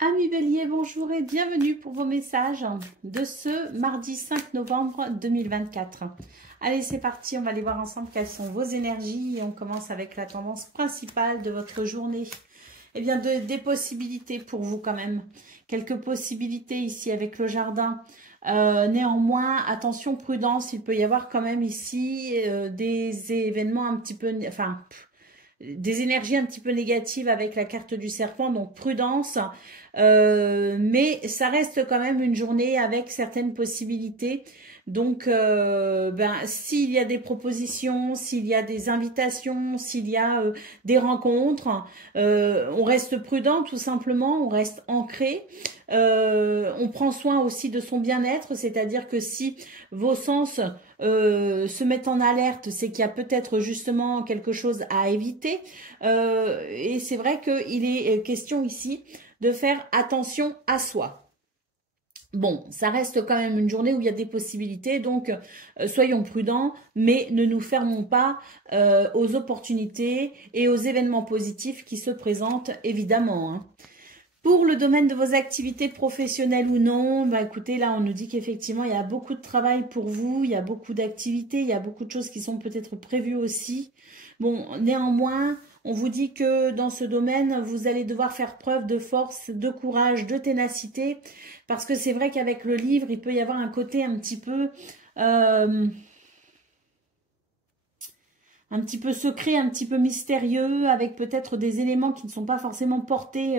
Amis Bélier, bonjour et bienvenue pour vos messages de ce mardi 5 novembre 2024. Allez, c'est parti, on va aller voir ensemble quelles sont vos énergies et on commence avec la tendance principale de votre journée. Eh bien, des possibilités pour vous quand même. Quelques possibilités ici avec le jardin. Néanmoins, attention, prudence, il peut y avoir quand même ici des événements un petit peu... Enfin, des énergies un petit peu négatives avec la carte du serpent, donc prudence. Mais ça reste quand même une journée avec certaines possibilités. Donc, s'il y a des propositions, s'il y a des invitations, s'il y a des rencontres, on reste prudent tout simplement, on reste ancré. On prend soin aussi de son bien-être, c'est-à-dire que si vos sens se mettent en alerte, c'est qu'il y a peut-être justement quelque chose à éviter. Et c'est vrai qu'il est question ici de faire attention à soi. Bon, ça reste quand même une journée où il y a des possibilités, donc soyons prudents, mais ne nous fermons pas aux opportunités et aux événements positifs qui se présentent évidemment, hein. Pour le domaine de vos activités professionnelles ou non, bah écoutez, là on nous dit qu'effectivement il y a beaucoup de travail pour vous, il y a beaucoup d'activités, il y a beaucoup de choses qui sont peut-être prévues aussi. Bon, néanmoins, on vous dit que dans ce domaine, vous allez devoir faire preuve de force, de courage, de ténacité, parce que c'est vrai qu'avec le livre, il peut y avoir un côté un petit peu secret, un petit peu mystérieux, avec peut-être des éléments qui ne sont pas forcément portés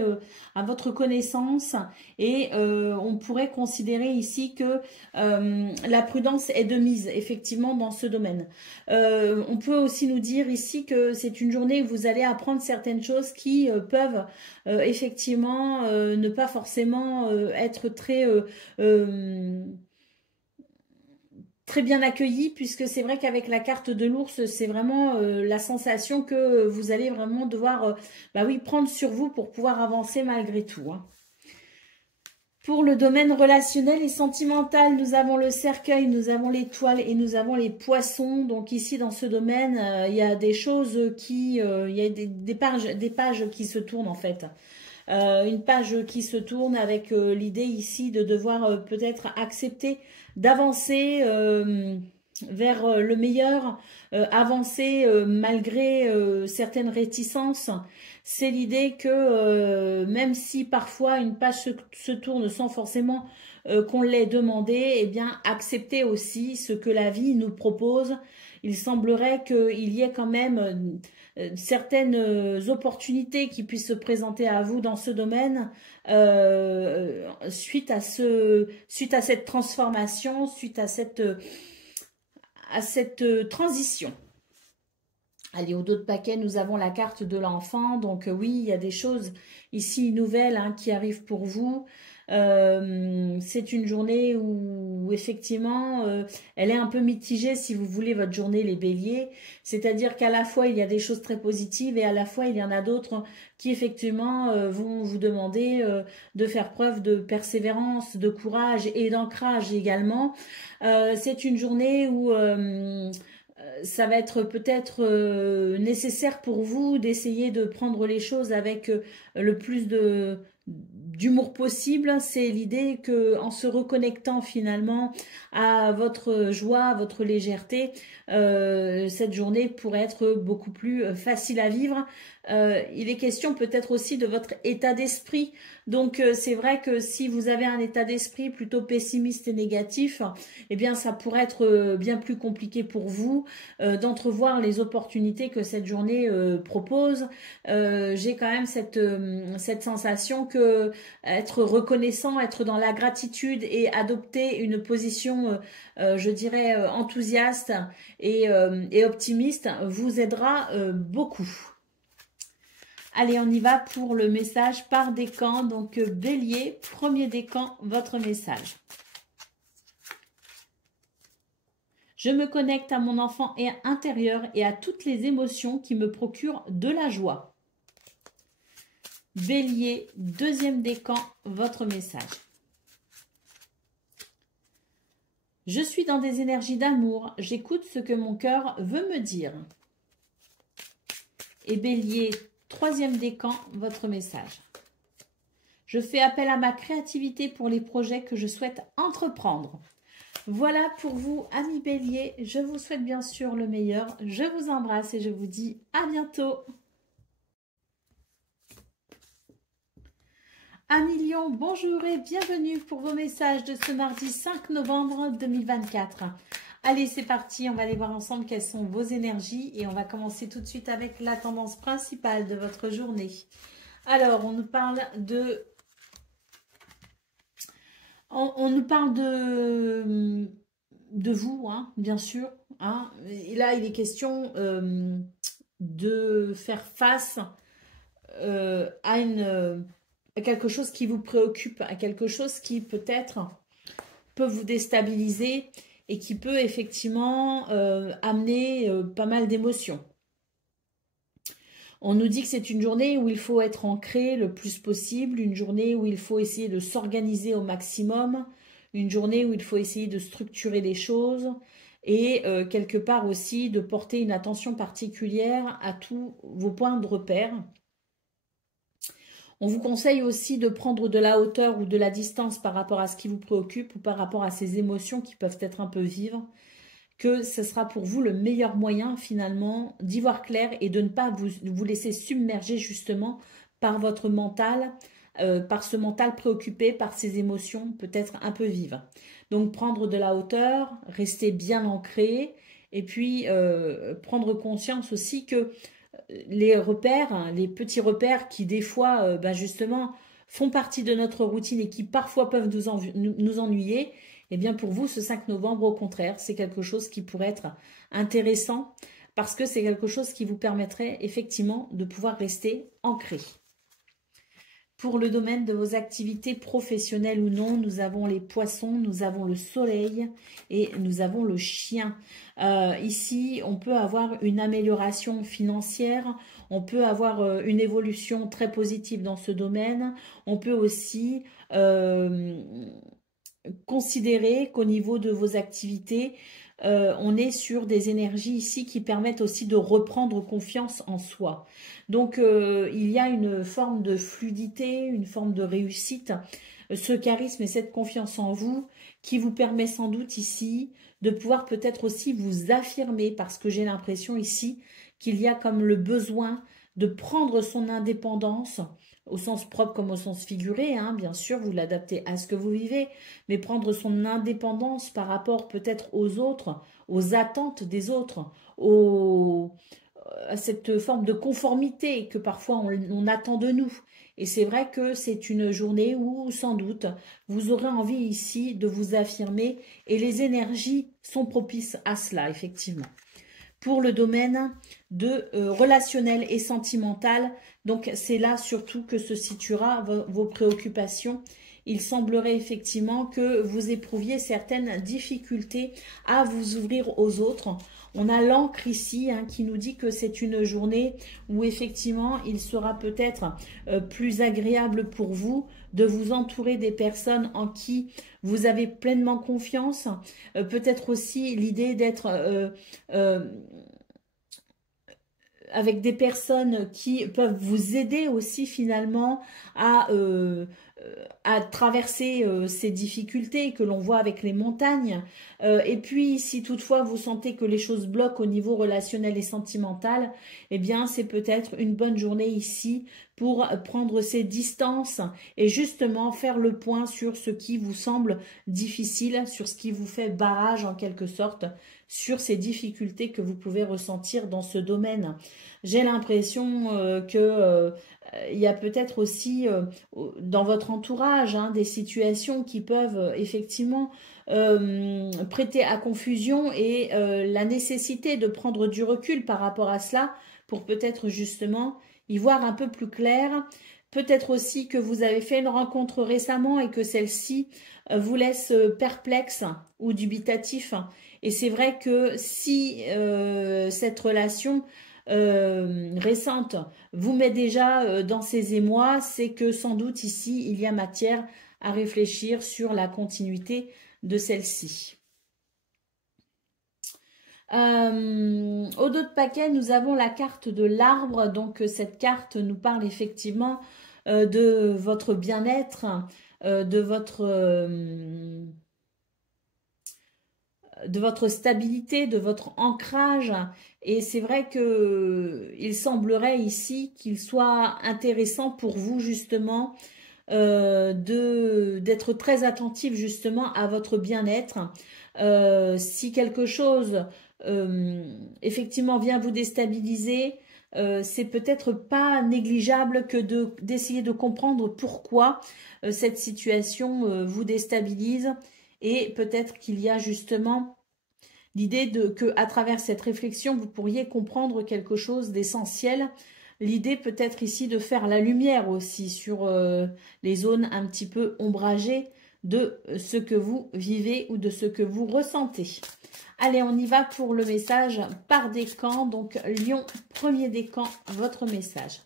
à votre connaissance. Et on pourrait considérer ici que la prudence est de mise, effectivement, dans ce domaine. On peut aussi nous dire ici que c'est une journée où vous allez apprendre certaines choses qui peuvent effectivement ne pas forcément être très bien accueilli, puisque c'est vrai qu'avec la carte de l'ours, c'est vraiment la sensation que vous allez vraiment devoir prendre sur vous pour pouvoir avancer malgré tout, hein. Pour le domaine relationnel et sentimental, nous avons le cercueil, nous avons l'étoile et nous avons les poissons. Donc ici, dans ce domaine, il y a des choses il y a des pages qui se tournent en fait. Une page qui se tourne avec l'idée ici de devoir peut-être accepter d'avancer vers le meilleur, avancer malgré certaines réticences. C'est l'idée que même si parfois une page se tourne sans forcément qu'on l'ait demandé, eh bien accepter aussi ce que la vie nous propose. Il semblerait qu'il y ait quand même certaines opportunités qui puissent se présenter à vous dans ce domaine suite à cette transformation, suite à cette transition. Allez, au dos de paquet, nous avons la carte de l'enfant. Donc oui, il y a des choses ici nouvelles hein, qui arrivent pour vous. C'est une journée où effectivement elle est un peu mitigée si vous voulez votre journée les béliers, c'est-à-dire qu'à la fois il y a des choses très positives et à la fois il y en a d'autres qui effectivement vont vous demander de faire preuve de persévérance, de courage et d'ancrage également. C'est une journée où ça va être peut-être nécessaire pour vous d'essayer de prendre les choses avec le plus d'humour possible. C'est l'idée que en se reconnectant finalement à votre joie, à votre légèreté, cette journée pourrait être beaucoup plus facile à vivre. Il est question peut-être aussi de votre état d'esprit. Donc c'est vrai que si vous avez un état d'esprit plutôt pessimiste et négatif, eh bien ça pourrait être bien plus compliqué pour vous d'entrevoir les opportunités que cette journée propose. J'ai quand même cette sensation que être reconnaissant, être dans la gratitude et adopter une position, je dirais, enthousiaste et optimiste vous aidera beaucoup. Allez, on y va pour le message par décan. Donc, Bélier, premier décan, votre message. Je me connecte à mon enfant intérieur et à toutes les émotions qui me procurent de la joie. Bélier, deuxième décan, votre message. Je suis dans des énergies d'amour. J'écoute ce que mon cœur veut me dire. Et Bélier, troisième décan, votre message. Je fais appel à ma créativité pour les projets que je souhaite entreprendre. Voilà pour vous, amis Bélier. Je vous souhaite bien sûr le meilleur. Je vous embrasse et je vous dis à bientôt. Amis Lion, bonjour et bienvenue pour vos messages de ce mardi 5 novembre 2024. Allez, c'est parti, on va aller voir ensemble quelles sont vos énergies et on va commencer tout de suite avec la tendance principale de votre journée. Alors, on nous parle de... On nous parle de vous, hein, bien sûr. Hein. Et là, il est question de faire face à quelque chose qui vous préoccupe, à quelque chose qui peut-être peut vous déstabiliser et qui peut effectivement amener pas mal d'émotions. On nous dit que c'est une journée où il faut être ancré le plus possible, une journée où il faut essayer de s'organiser au maximum, une journée où il faut essayer de structurer les choses et quelque part aussi de porter une attention particulière à tous vos points de repère. On vous conseille aussi de prendre de la hauteur ou de la distance par rapport à ce qui vous préoccupe ou par rapport à ces émotions qui peuvent être un peu vives, que ce sera pour vous le meilleur moyen finalement d'y voir clair et de ne pas vous laisser submerger justement par votre mental, par ce mental préoccupé, par ces émotions peut-être un peu vives. Donc prendre de la hauteur, rester bien ancré et puis prendre conscience aussi que les repères, hein, les petits repères qui des fois justement font partie de notre routine et qui parfois peuvent nous ennuyer, eh bien pour vous ce 5 novembre au contraire c'est quelque chose qui pourrait être intéressant parce que c'est quelque chose qui vous permettrait effectivement de pouvoir rester ancré. Pour le domaine de vos activités professionnelles ou non, nous avons les poissons, nous avons le soleil et nous avons le chien. Ici, on peut avoir une amélioration financière, on peut avoir une évolution très positive dans ce domaine. On peut aussi considérer qu'au niveau de vos activités, on est sur des énergies ici qui permettent aussi de reprendre confiance en soi. Donc, il y a une forme de fluidité, une forme de réussite, ce charisme et cette confiance en vous qui vous permet sans doute ici de pouvoir peut-être aussi vous affirmer parce que j'ai l'impression ici qu'il y a comme le besoin de prendre son indépendance au sens propre comme au sens figuré, hein, bien sûr, vous l'adaptez à ce que vous vivez, mais prendre son indépendance par rapport peut-être aux autres, aux attentes des autres, à cette forme de conformité que parfois on attend de nous. Et c'est vrai que c'est une journée où, sans doute, vous aurez envie ici de vous affirmer et les énergies sont propices à cela, effectivement. Pour le domaine de relationnel et sentimental, donc c'est là surtout que se situera vos préoccupations. Il semblerait effectivement que vous éprouviez certaines difficultés à vous ouvrir aux autres. On a l'encre ici hein, qui nous dit que c'est une journée où effectivement il sera peut-être plus agréable pour vous de vous entourer des personnes en qui vous avez pleinement confiance. Peut-être aussi l'idée d'être avec des personnes qui peuvent vous aider aussi finalement à traverser ces difficultés que l'on voit avec les montagnes. Et puis, si toutefois vous sentez que les choses bloquent au niveau relationnel et sentimental, eh bien, c'est peut-être une bonne journée ici pour prendre ces distances et justement faire le point sur ce qui vous semble difficile, sur ce qui vous fait barrage en quelque sorte, sur ces difficultés que vous pouvez ressentir dans ce domaine. J'ai l'impression que il y a peut-être aussi dans votre entourage hein, des situations qui peuvent effectivement prêter à confusion et la nécessité de prendre du recul par rapport à cela pour peut-être justement y voir un peu plus clair. Peut-être aussi que vous avez fait une rencontre récemment et que celle-ci vous laisse perplexe ou dubitatif. Et c'est vrai que si cette relation récente vous met déjà dans ces émois, c'est que sans doute ici, il y a matière à réfléchir sur la continuité de celle-ci. Au dos de paquet, nous avons la carte de l'arbre. Donc, cette carte nous parle effectivement de votre bien-être, de votre stabilité, de votre ancrage. Et c'est vrai que il semblerait ici qu'il soit intéressant pour vous justement d'être très attentif justement à votre bien-être. Si quelque chose effectivement vient vous déstabiliser, c'est peut-être pas négligeable que d'essayer de comprendre pourquoi cette situation vous déstabilise, et peut-être qu'il y a justement l'idée que à travers cette réflexion vous pourriez comprendre quelque chose d'essentiel. L'idée peut-être ici de faire la lumière aussi sur les zones un petit peu ombragées de ce que vous vivez ou de ce que vous ressentez. Allez, on y va pour le message par décan. Donc, Lion, premier décan, votre message.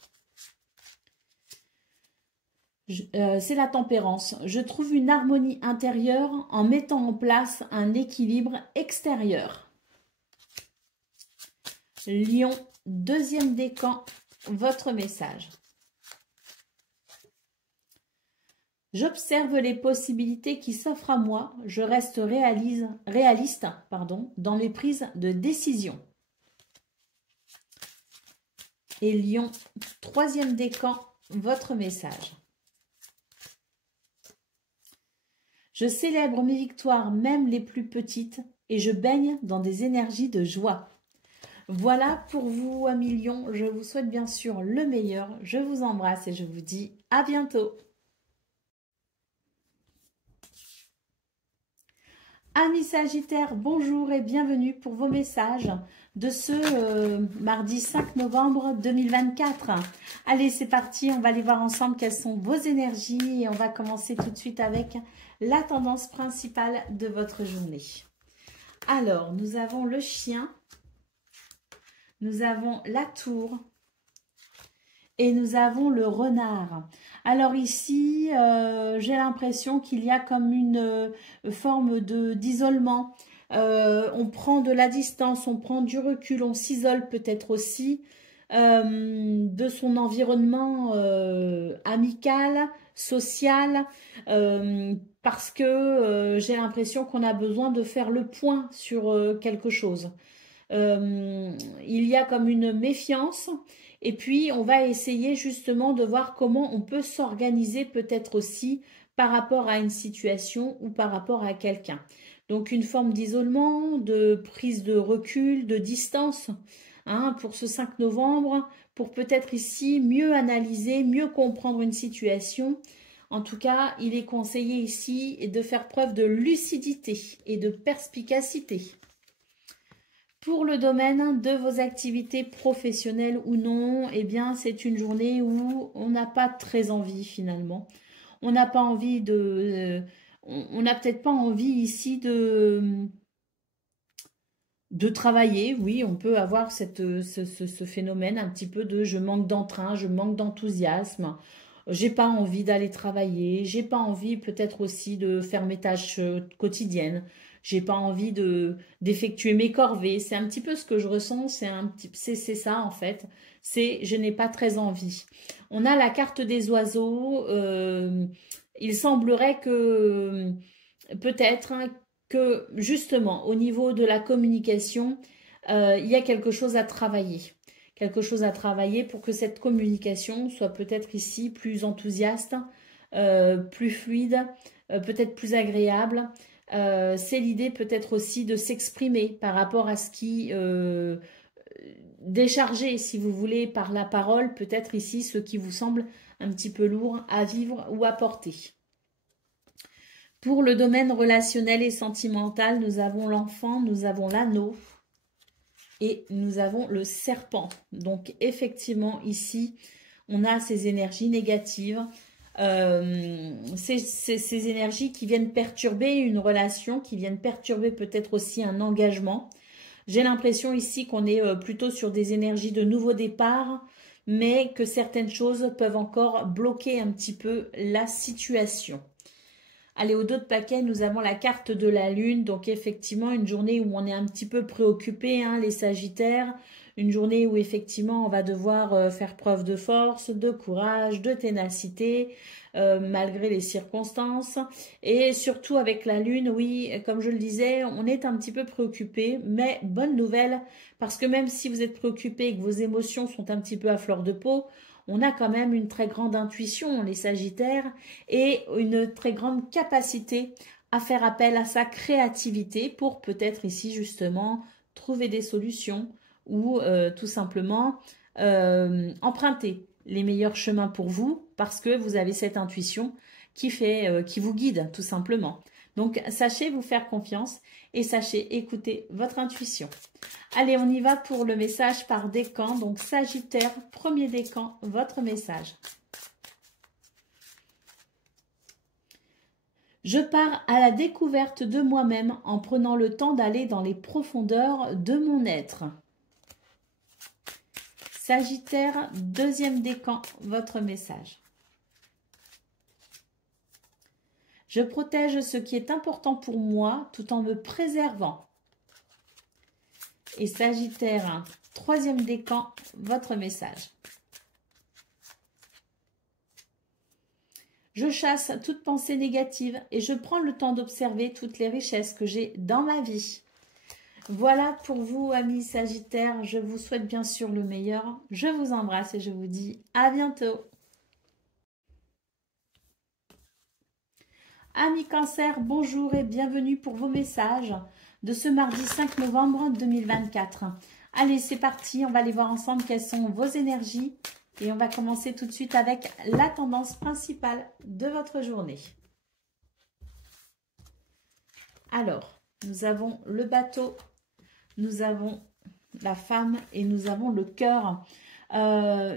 C'est la tempérance. Je trouve une harmonie intérieure en mettant en place un équilibre extérieur. Lion, deuxième décan, votre message. J'observe les possibilités qui s'offrent à moi. Je reste réaliste dans mes prises de décision. Et Lion, troisième décan, votre message. Je célèbre mes victoires, même les plus petites, et je baigne dans des énergies de joie. Voilà pour vous, amis Lion. Je vous souhaite bien sûr le meilleur. Je vous embrasse et je vous dis à bientôt. Amis Sagittaires, bonjour et bienvenue pour vos messages de ce mardi 5 novembre 2024. Allez, c'est parti, on va aller voir ensemble quelles sont vos énergies et on va commencer tout de suite avec la tendance principale de votre journée. Alors, nous avons le chien, nous avons la tour et nous avons le renard. Alors ici, j'ai l'impression qu'il y a comme une forme d'isolement. On prend de la distance, on prend du recul, on s'isole peut-être aussi de son environnement amical, social, parce que j'ai l'impression qu'on a besoin de faire le point sur quelque chose. Il y a comme une méfiance. Et puis, on va essayer justement de voir comment on peut s'organiser peut-être aussi par rapport à une situation ou par rapport à quelqu'un. Donc, une forme d'isolement, de prise de recul, de distance pour ce 5 novembre, pour peut-être ici mieux analyser, mieux comprendre une situation. En tout cas, il est conseillé ici de faire preuve de lucidité et de perspicacité. Pour le domaine de vos activités professionnelles ou non, eh bien, c'est une journée où on n'a pas très envie finalement. On n'a pas envie de... on n'a peut-être pas envie ici de travailler. Oui, on peut avoir ce phénomène un petit peu de je manque d'entrain, je manque d'enthousiasme. J'ai pas envie d'aller travailler. J'ai pas envie peut-être aussi de faire mes tâches quotidiennes. J'ai pas envie d'effectuer mes corvées. C'est un petit peu ce que je ressens. C'est ça en fait. C'est je n'ai pas très envie. On a la carte des oiseaux. Il semblerait que peut-être que justement au niveau de la communication, il y a quelque chose à travailler. Quelque chose à travailler pour que cette communication soit peut-être ici plus enthousiaste, plus fluide, peut-être plus agréable. C'est l'idée peut-être aussi de s'exprimer par rapport à ce qui décharger, si vous voulez, par la parole, peut-être ici ce qui vous semble un petit peu lourd à vivre ou à porter. Pour le domaine relationnel et sentimental, nous avons l'enfant, nous avons l'anneau et nous avons le serpent. Donc effectivement ici, on a ces énergies négatives. Ces énergies qui viennent perturber une relation, qui viennent perturber peut-être aussi un engagement. J'ai l'impression ici qu'on est plutôt sur des énergies de nouveau départ, mais que certaines choses peuvent encore bloquer un petit peu la situation. Allez, au dos de paquet, nous avons la carte de la lune. Donc effectivement, une journée où on est un petit peu préoccupé, les sagittaires. une journée où effectivement on va devoir faire preuve de force, de courage, de ténacité, malgré les circonstances. Et surtout avec la lune, oui, comme je le disais, on est un petit peu préoccupé, mais bonne nouvelle, parce que même si vous êtes préoccupé et que vos émotions sont un petit peu à fleur de peau, on a quand même une très grande intuition, les Sagittaires, et une très grande capacité à faire appel à sa créativité pour peut-être ici justement trouver des solutions ou tout simplement emprunter les meilleurs chemins pour vous parce que vous avez cette intuition qui vous guide tout simplement. Donc sachez vous faire confiance et sachez écouter votre intuition. Allez, on y va pour le message par décan. Donc Sagittaire, premier décan, votre message. Je pars à la découverte de moi-même en prenant le temps d'aller dans les profondeurs de mon être. Sagittaire, deuxième décan, votre message. Je protège ce qui est important pour moi tout en me préservant. Et Sagittaire, troisième décan, votre message. Je chasse toute pensée négative et je prends le temps d'observer toutes les richesses que j'ai dans ma vie. Voilà pour vous, amis Sagittaires. Je vous souhaite bien sûr le meilleur. Je vous embrasse et je vous dis à bientôt. Amis Cancer, bonjour et bienvenue pour vos messages de ce mardi 5 novembre 2024. Allez, c'est parti. On va aller voir ensemble quelles sont vos énergies. Et on va commencer tout de suite avec la tendance principale de votre journée. Alors, nous avons le bateau, nous avons la femme et nous avons le cœur.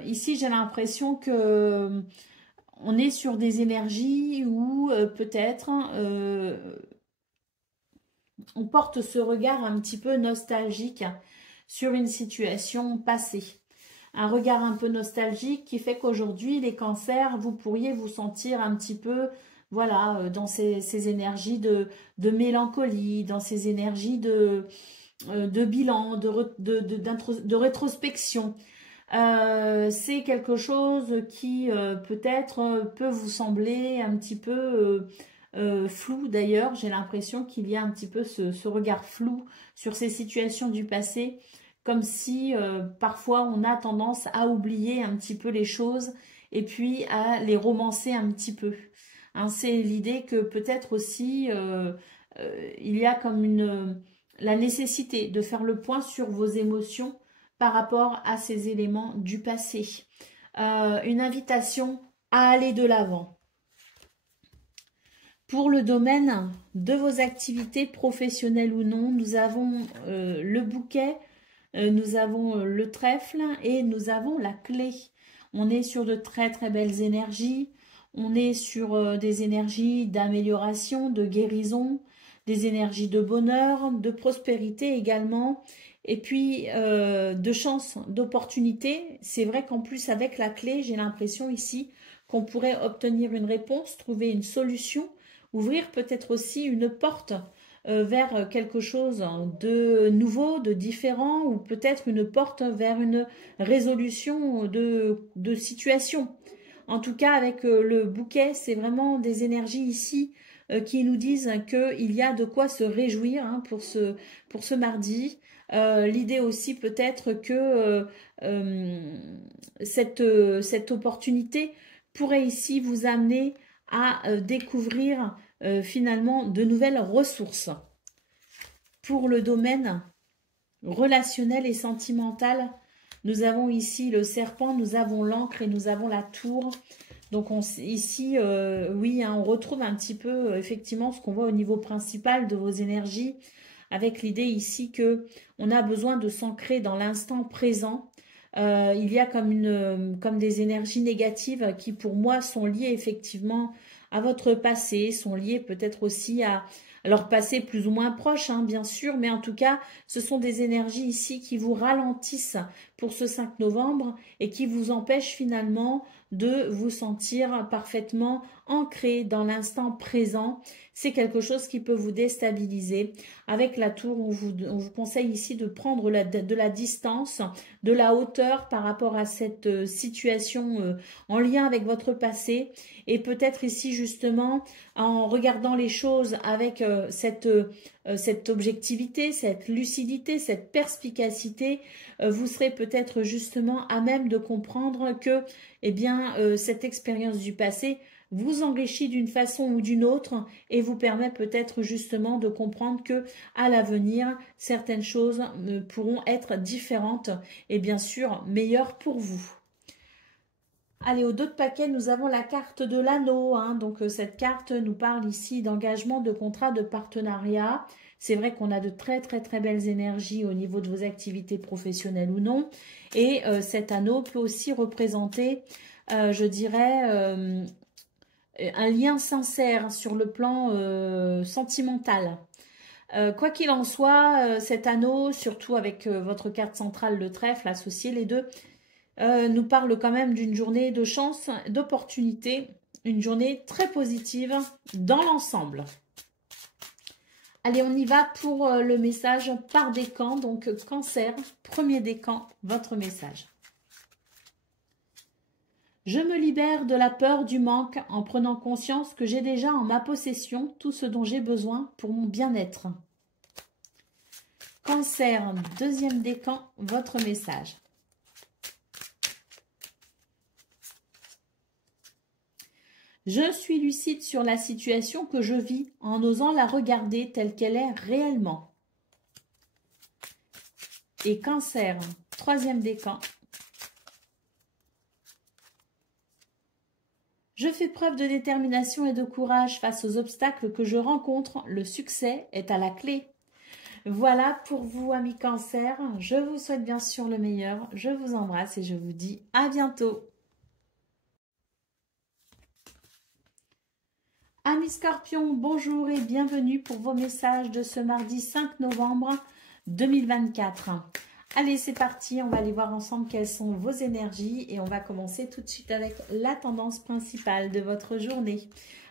Ici, j'ai l'impression que on est sur des énergies où peut-être on porte ce regard un petit peu nostalgique sur une situation passée. Un regard un peu nostalgique qui fait qu'aujourd'hui, les cancers, vous pourriez vous sentir un petit peu, voilà, dans ces énergies de mélancolie, dans ces énergies de bilan, de rétrospection. C'est quelque chose qui peut-être peut vous sembler un petit peu flou d'ailleurs. J'ai l'impression qu'il y a un petit peu ce regard flou sur ces situations du passé, comme si parfois on a tendance à oublier un petit peu les choses et puis à les romancer un petit peu. Hein, c'est l'idée que peut-être aussi il y a comme la nécessité de faire le point sur vos émotions par rapport à ces éléments du passé. Une invitation à aller de l'avant. Pour le domaine de vos activités professionnelles ou non, nous avons le bouquet, nous avons le trèfle et nous avons la clé. On est sur de très très belles énergies. On est sur des énergies d'amélioration, de guérison, des énergies de bonheur, de prospérité également. Et puis de chance, d'opportunité. C'est vrai qu'en plus avec la clé, j'ai l'impression ici qu'on pourrait obtenir une réponse, trouver une solution, ouvrir peut-être aussi une porte vers quelque chose de nouveau, de différent, ou peut-être une porte vers une résolution de situation. En tout cas, avec le bouquet, c'est vraiment des énergies ici qui nous disent qu'il y a de quoi se réjouir hein, pour ce mardi. L'idée aussi peut-être que cette opportunité pourrait ici vous amener à découvrir finalement de nouvelles ressources. Pour le domaine relationnel et sentimental, nous avons ici le serpent, nous avons l'encre et nous avons la tour. Donc ici, oui, hein, on retrouve un petit peu effectivement ce qu'on voit au niveau principal de vos énergies, avec l'idée ici que on a besoin de s'ancrer dans l'instant présent. Il y a comme des énergies négatives qui pour moi sont liées effectivement à votre passé, sont liées peut-être aussi à leur passé plus ou moins proche, hein, bien sûr, mais en tout cas, ce sont des énergies ici qui vous ralentissent pour ce 5 novembre et qui vous empêchent finalement de vous sentir parfaitement ancré dans l'instant présent. C'est quelque chose qui peut vous déstabiliser. Avec la tour, on vous conseille ici de prendre de la distance, de la hauteur par rapport à cette situation en lien avec votre passé. Et peut-être ici, justement, en regardant les choses avec cette objectivité, cette lucidité, cette perspicacité, vous serez peut-être justement à même de comprendre que eh bien, cette expérience du passé vous enrichit d'une façon ou d'une autre et vous permet peut-être justement de comprendre que à l'avenir, certaines choses pourront être différentes et bien sûr meilleures pour vous. Allez, au dos de paquet, nous avons la carte de l'anneau. Hein. Donc, cette carte nous parle ici d'engagement, de contrat, de partenariat. C'est vrai qu'on a de très, très, très belles énergies au niveau de vos activités professionnelles ou non. Et cet anneau peut aussi représenter, je dirais, un lien sincère sur le plan sentimental. Quoi qu'il en soit, cet anneau, surtout avec votre carte centrale, le trèfle, associé les deux, nous parle quand même d'une journée de chance, d'opportunité, une journée très positive dans l'ensemble. Allez, on y va pour le message par décan, donc Cancer, premier décan, votre message. Je me libère de la peur du manque en prenant conscience que j'ai déjà en ma possession tout ce dont j'ai besoin pour mon bien-être. Cancer, deuxième décan, votre message. Je suis lucide sur la situation que je vis en osant la regarder telle qu'elle est réellement. Et Cancer, troisième décan. Je fais preuve de détermination et de courage face aux obstacles que je rencontre. Le succès est à la clé. Voilà pour vous, amis Cancer. Je vous souhaite bien sûr le meilleur. Je vous embrasse et je vous dis à bientôt. Amis Scorpions, bonjour et bienvenue pour vos messages de ce mardi 5 novembre 2024. Allez, c'est parti, on va aller voir ensemble quelles sont vos énergies et on va commencer tout de suite avec la tendance principale de votre journée.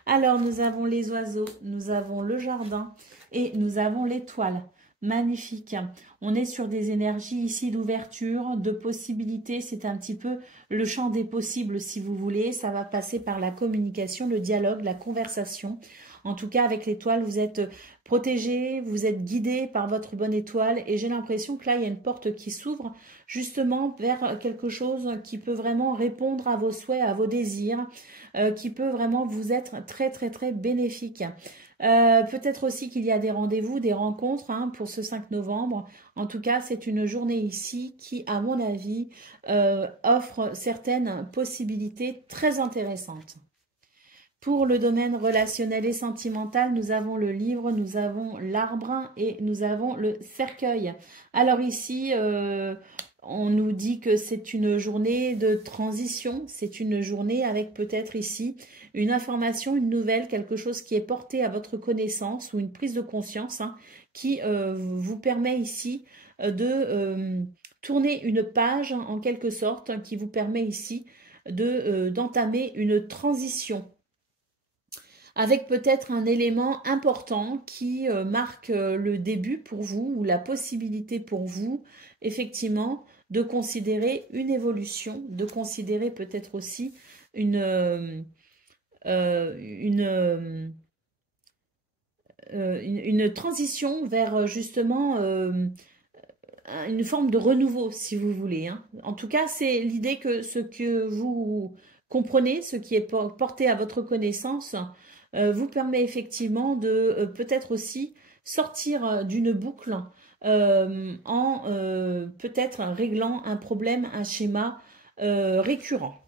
Alors, nous avons les oiseaux, nous avons le jardin et nous avons l'étoile. Magnifique. On est sur des énergies ici d'ouverture, de possibilités. C'est un petit peu le champ des possibles si vous voulez. Ça va passer par la communication, le dialogue, la conversation. En tout cas, avec l'étoile, vous êtes protégé, vous êtes guidé par votre bonne étoile. Et j'ai l'impression que là, il y a une porte qui s'ouvre justement vers quelque chose qui peut vraiment répondre à vos souhaits, à vos désirs, qui peut vraiment vous être très, très, très bénéfique. Peut-être aussi qu'il y a des rendez-vous, des rencontres hein, pour ce 5 novembre. En tout cas, c'est une journée ici qui, à mon avis, offre certaines possibilités très intéressantes. Pour le domaine relationnel et sentimental, nous avons le livre, nous avons l'arbre et nous avons le cercueil. Alors ici, on nous dit que c'est une journée de transition, c'est une journée avec peut-être ici une information, une nouvelle, quelque chose qui est porté à votre connaissance ou une prise de conscience hein, qui vous permet ici de tourner une page en quelque sorte, qui vous permet ici d'entamer une transition avec peut-être un élément important qui marque le début pour vous ou la possibilité pour vous, effectivement, de considérer une évolution, de considérer peut-être aussi une transition vers justement une forme de renouveau, si vous voulez. Hein. En tout cas, c'est l'idée que ce que vous comprenez, ce qui est porté à votre connaissance, vous permet effectivement de peut-être aussi sortir d'une boucle en peut-être réglant un problème, un schéma récurrent.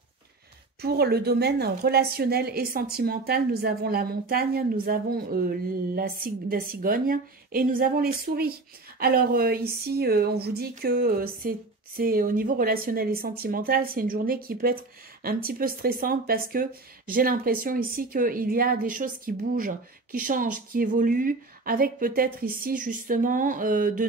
Pour le domaine relationnel et sentimental, nous avons la montagne, nous avons la cigogne et nous avons les souris. Alors ici, on vous dit que c'est au niveau relationnel et sentimental, c'est une journée qui peut être un petit peu stressante parce que j'ai l'impression ici qu'il y a des choses qui bougent, qui changent, qui évoluent, avec peut-être ici justement de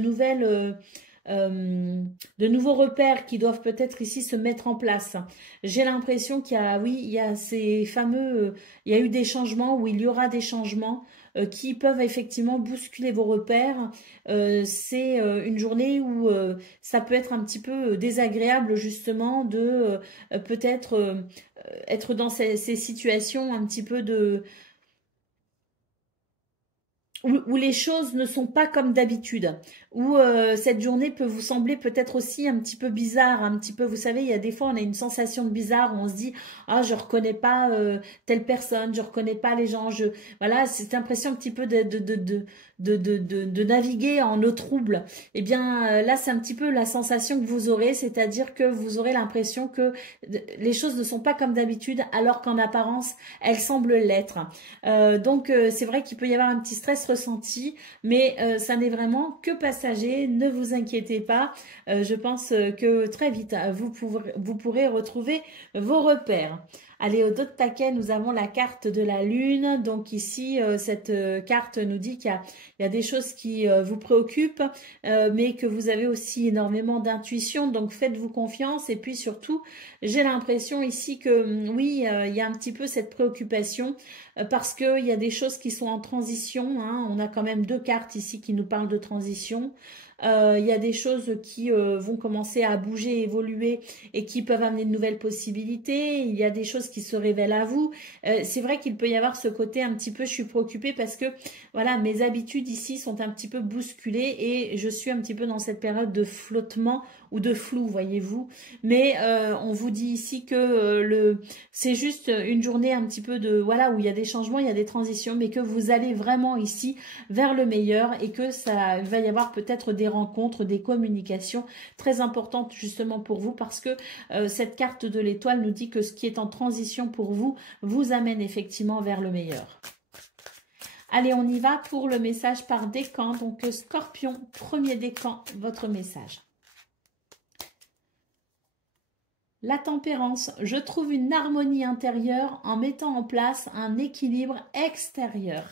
nouveaux repères qui doivent peut-être ici se mettre en place. J'ai l'impression qu'il y a, oui, il y a ces fameux, il y a eu des changements ou il y aura des changements qui peuvent effectivement bousculer vos repères. C'est une journée où ça peut être un petit peu désagréable justement de peut-être être dans ces situations un petit peu de où les choses ne sont pas comme d'habitude, où cette journée peut vous sembler peut-être aussi un petit peu bizarre, un petit peu, vous savez, il y a des fois on a une sensation de bizarre où on se dit ah je reconnais pas telle personne, je reconnais pas les gens, voilà, c'est cette impression un petit peu de naviguer en eau trouble. Eh bien là c'est un petit peu la sensation que vous aurez, c'est-à-dire que vous aurez l'impression que les choses ne sont pas comme d'habitude alors qu'en apparence elles semblent l'être. Donc c'est vrai qu'il peut y avoir un petit stress ressenti, mais ça n'est vraiment que passager, ne vous inquiétez pas. Je pense que très vite, vous pourrez retrouver vos repères. Allez, au dos de paquet, nous avons la carte de la Lune. Donc ici, cette carte nous dit qu'il y a des choses qui vous préoccupent, mais que vous avez aussi énormément d'intuition. Donc faites-vous confiance. Et puis surtout, j'ai l'impression ici que oui, il y a un petit peu cette préoccupation parce qu'il y a des choses qui sont en transition. Hein. On a quand même deux cartes ici qui nous parlent de transition. Il y a des choses qui vont commencer à bouger, évoluer et qui peuvent amener de nouvelles possibilités. Il y a des choses qui se révèlent à vous. C'est vrai qu'il peut y avoir ce côté un petit peu, je suis préoccupée parce que voilà, mes habitudes ici sont un petit peu bousculées et je suis un petit peu dans cette période de flottement ou de flou, voyez-vous. Mais on vous dit ici que c'est juste une journée un petit peu de voilà où il y a des changements, il y a des transitions, mais que vous allez vraiment ici vers le meilleur et que ça va y avoir peut-être des rencontres, des communications très importantes justement pour vous parce que cette carte de l'étoile nous dit que ce qui est en transition pour vous vous amène effectivement vers le meilleur. Allez, on y va pour le message par décan. Donc Scorpion, premier décan, votre message. La tempérance, je trouve une harmonie intérieure en mettant en place un équilibre extérieur.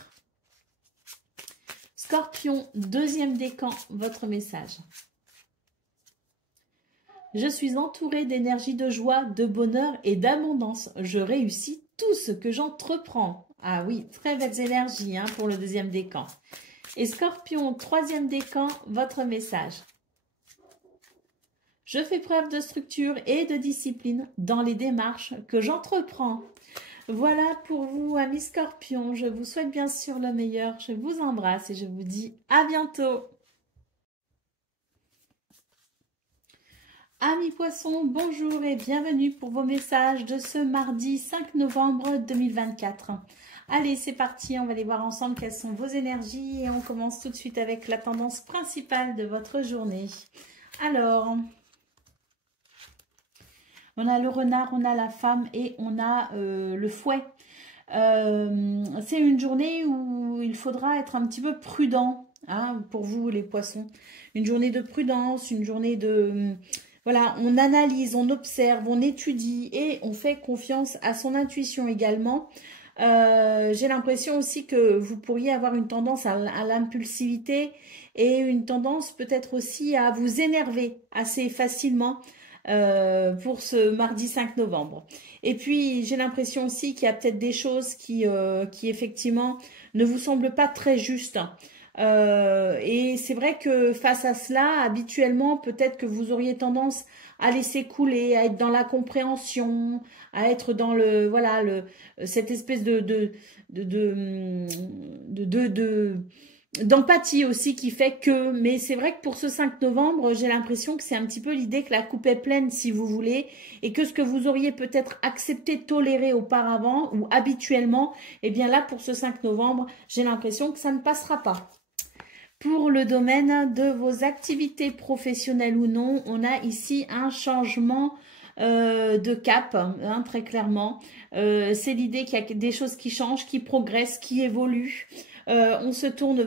Scorpion, deuxième décan, votre message. Je suis entourée d'énergie de joie, de bonheur et d'abondance. Je réussis tout ce que j'entreprends. Ah oui, très belles énergies hein, pour le deuxième décan. Et Scorpion, troisième décan, votre message. Je fais preuve de structure et de discipline dans les démarches que j'entreprends. Voilà pour vous, amis Scorpions. Je vous souhaite bien sûr le meilleur. Je vous embrasse et je vous dis à bientôt. Amis Poissons, bonjour et bienvenue pour vos messages de ce mardi 5 novembre 2024. Allez, c'est parti, on va aller voir ensemble quelles sont vos énergies et on commence tout de suite avec la tendance principale de votre journée. Alors, on a le renard, on a la femme et on a le fouet. C'est une journée où il faudra être un petit peu prudent hein, pour vous les poissons. Une journée de prudence, une journée de... Voilà, on analyse, on observe, on étudie et on fait confiance à son intuition également. J'ai l'impression aussi que vous pourriez avoir une tendance à l'impulsivité et une tendance peut-être aussi à vous énerver assez facilement pour ce mardi 5 novembre. Et puis, j'ai l'impression aussi qu'il y a peut-être des choses qui effectivement ne vous semblent pas très justes. Et c'est vrai que face à cela, habituellement, peut-être que vous auriez tendance à laisser couler, à être dans la compréhension, à être dans le voilà cette espèce d'empathie aussi qui fait que, mais c'est vrai que pour ce 5 novembre, j'ai l'impression que c'est un petit peu l'idée que la coupe est pleine si vous voulez et que ce que vous auriez peut-être accepté, toléré auparavant ou habituellement, eh bien là pour ce 5 novembre, j'ai l'impression que ça ne passera pas. Pour le domaine de vos activités professionnelles ou non, on a ici un changement de cap, hein, très clairement. C'est l'idée qu'il y a des choses qui changent, qui progressent, qui évoluent. On se tourne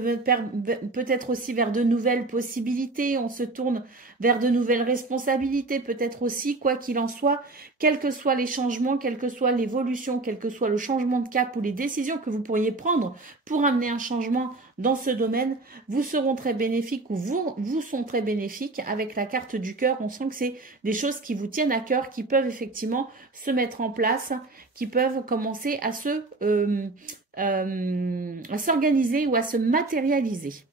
peut-être aussi vers de nouvelles possibilités, on se tourne vers de nouvelles responsabilités, peut-être aussi, quoi qu'il en soit, quels que soient les changements, quelle que soit l'évolution, quel que soit le changement de cap ou les décisions que vous pourriez prendre pour amener un changement dans ce domaine, vous seront très bénéfiques ou vous sont très bénéfiques. Avec la carte du cœur, on sent que c'est des choses qui vous tiennent à cœur, qui peuvent effectivement se mettre en place, qui peuvent commencer à s'organiser ou à se matérialiser.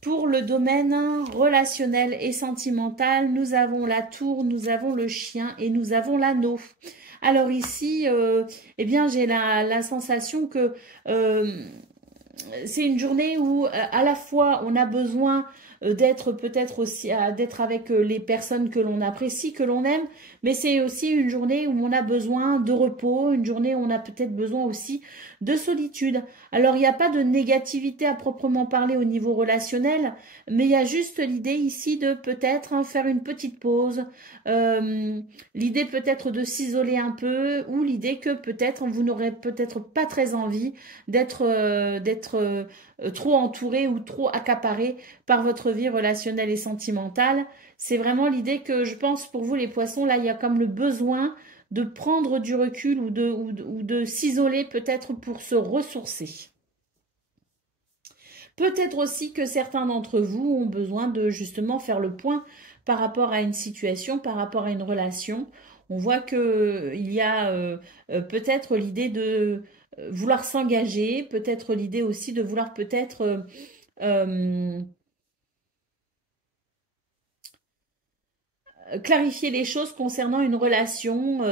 Pour le domaine relationnel et sentimental, nous avons la tour, nous avons le chien et nous avons l'anneau. Alors ici, eh bien, j'ai la sensation que c'est une journée où à la fois on a besoin d'être peut-être aussi d'être avec les personnes que l'on apprécie, que l'on aime, mais c'est aussi une journée où on a besoin de repos, une journée où on a peut-être besoin aussi de solitude. Alors il n'y a pas de négativité à proprement parler au niveau relationnel, mais il y a juste l'idée ici de peut-être faire une petite pause, l'idée peut-être de s'isoler un peu, ou l'idée que peut-être vous n'aurez peut-être pas très envie d'être trop entouré ou trop accaparé par votre vie relationnelle et sentimentale. C'est vraiment l'idée que je pense pour vous les poissons, là il y a comme le besoin de prendre du recul ou de s'isoler peut-être pour se ressourcer. Peut-être aussi que certains d'entre vous ont besoin de justement faire le point par rapport à une situation, par rapport à une relation. On voit qu'il y a peut-être l'idée de vouloir s'engager, peut-être l'idée aussi de vouloir peut-être clarifier les choses concernant une relation,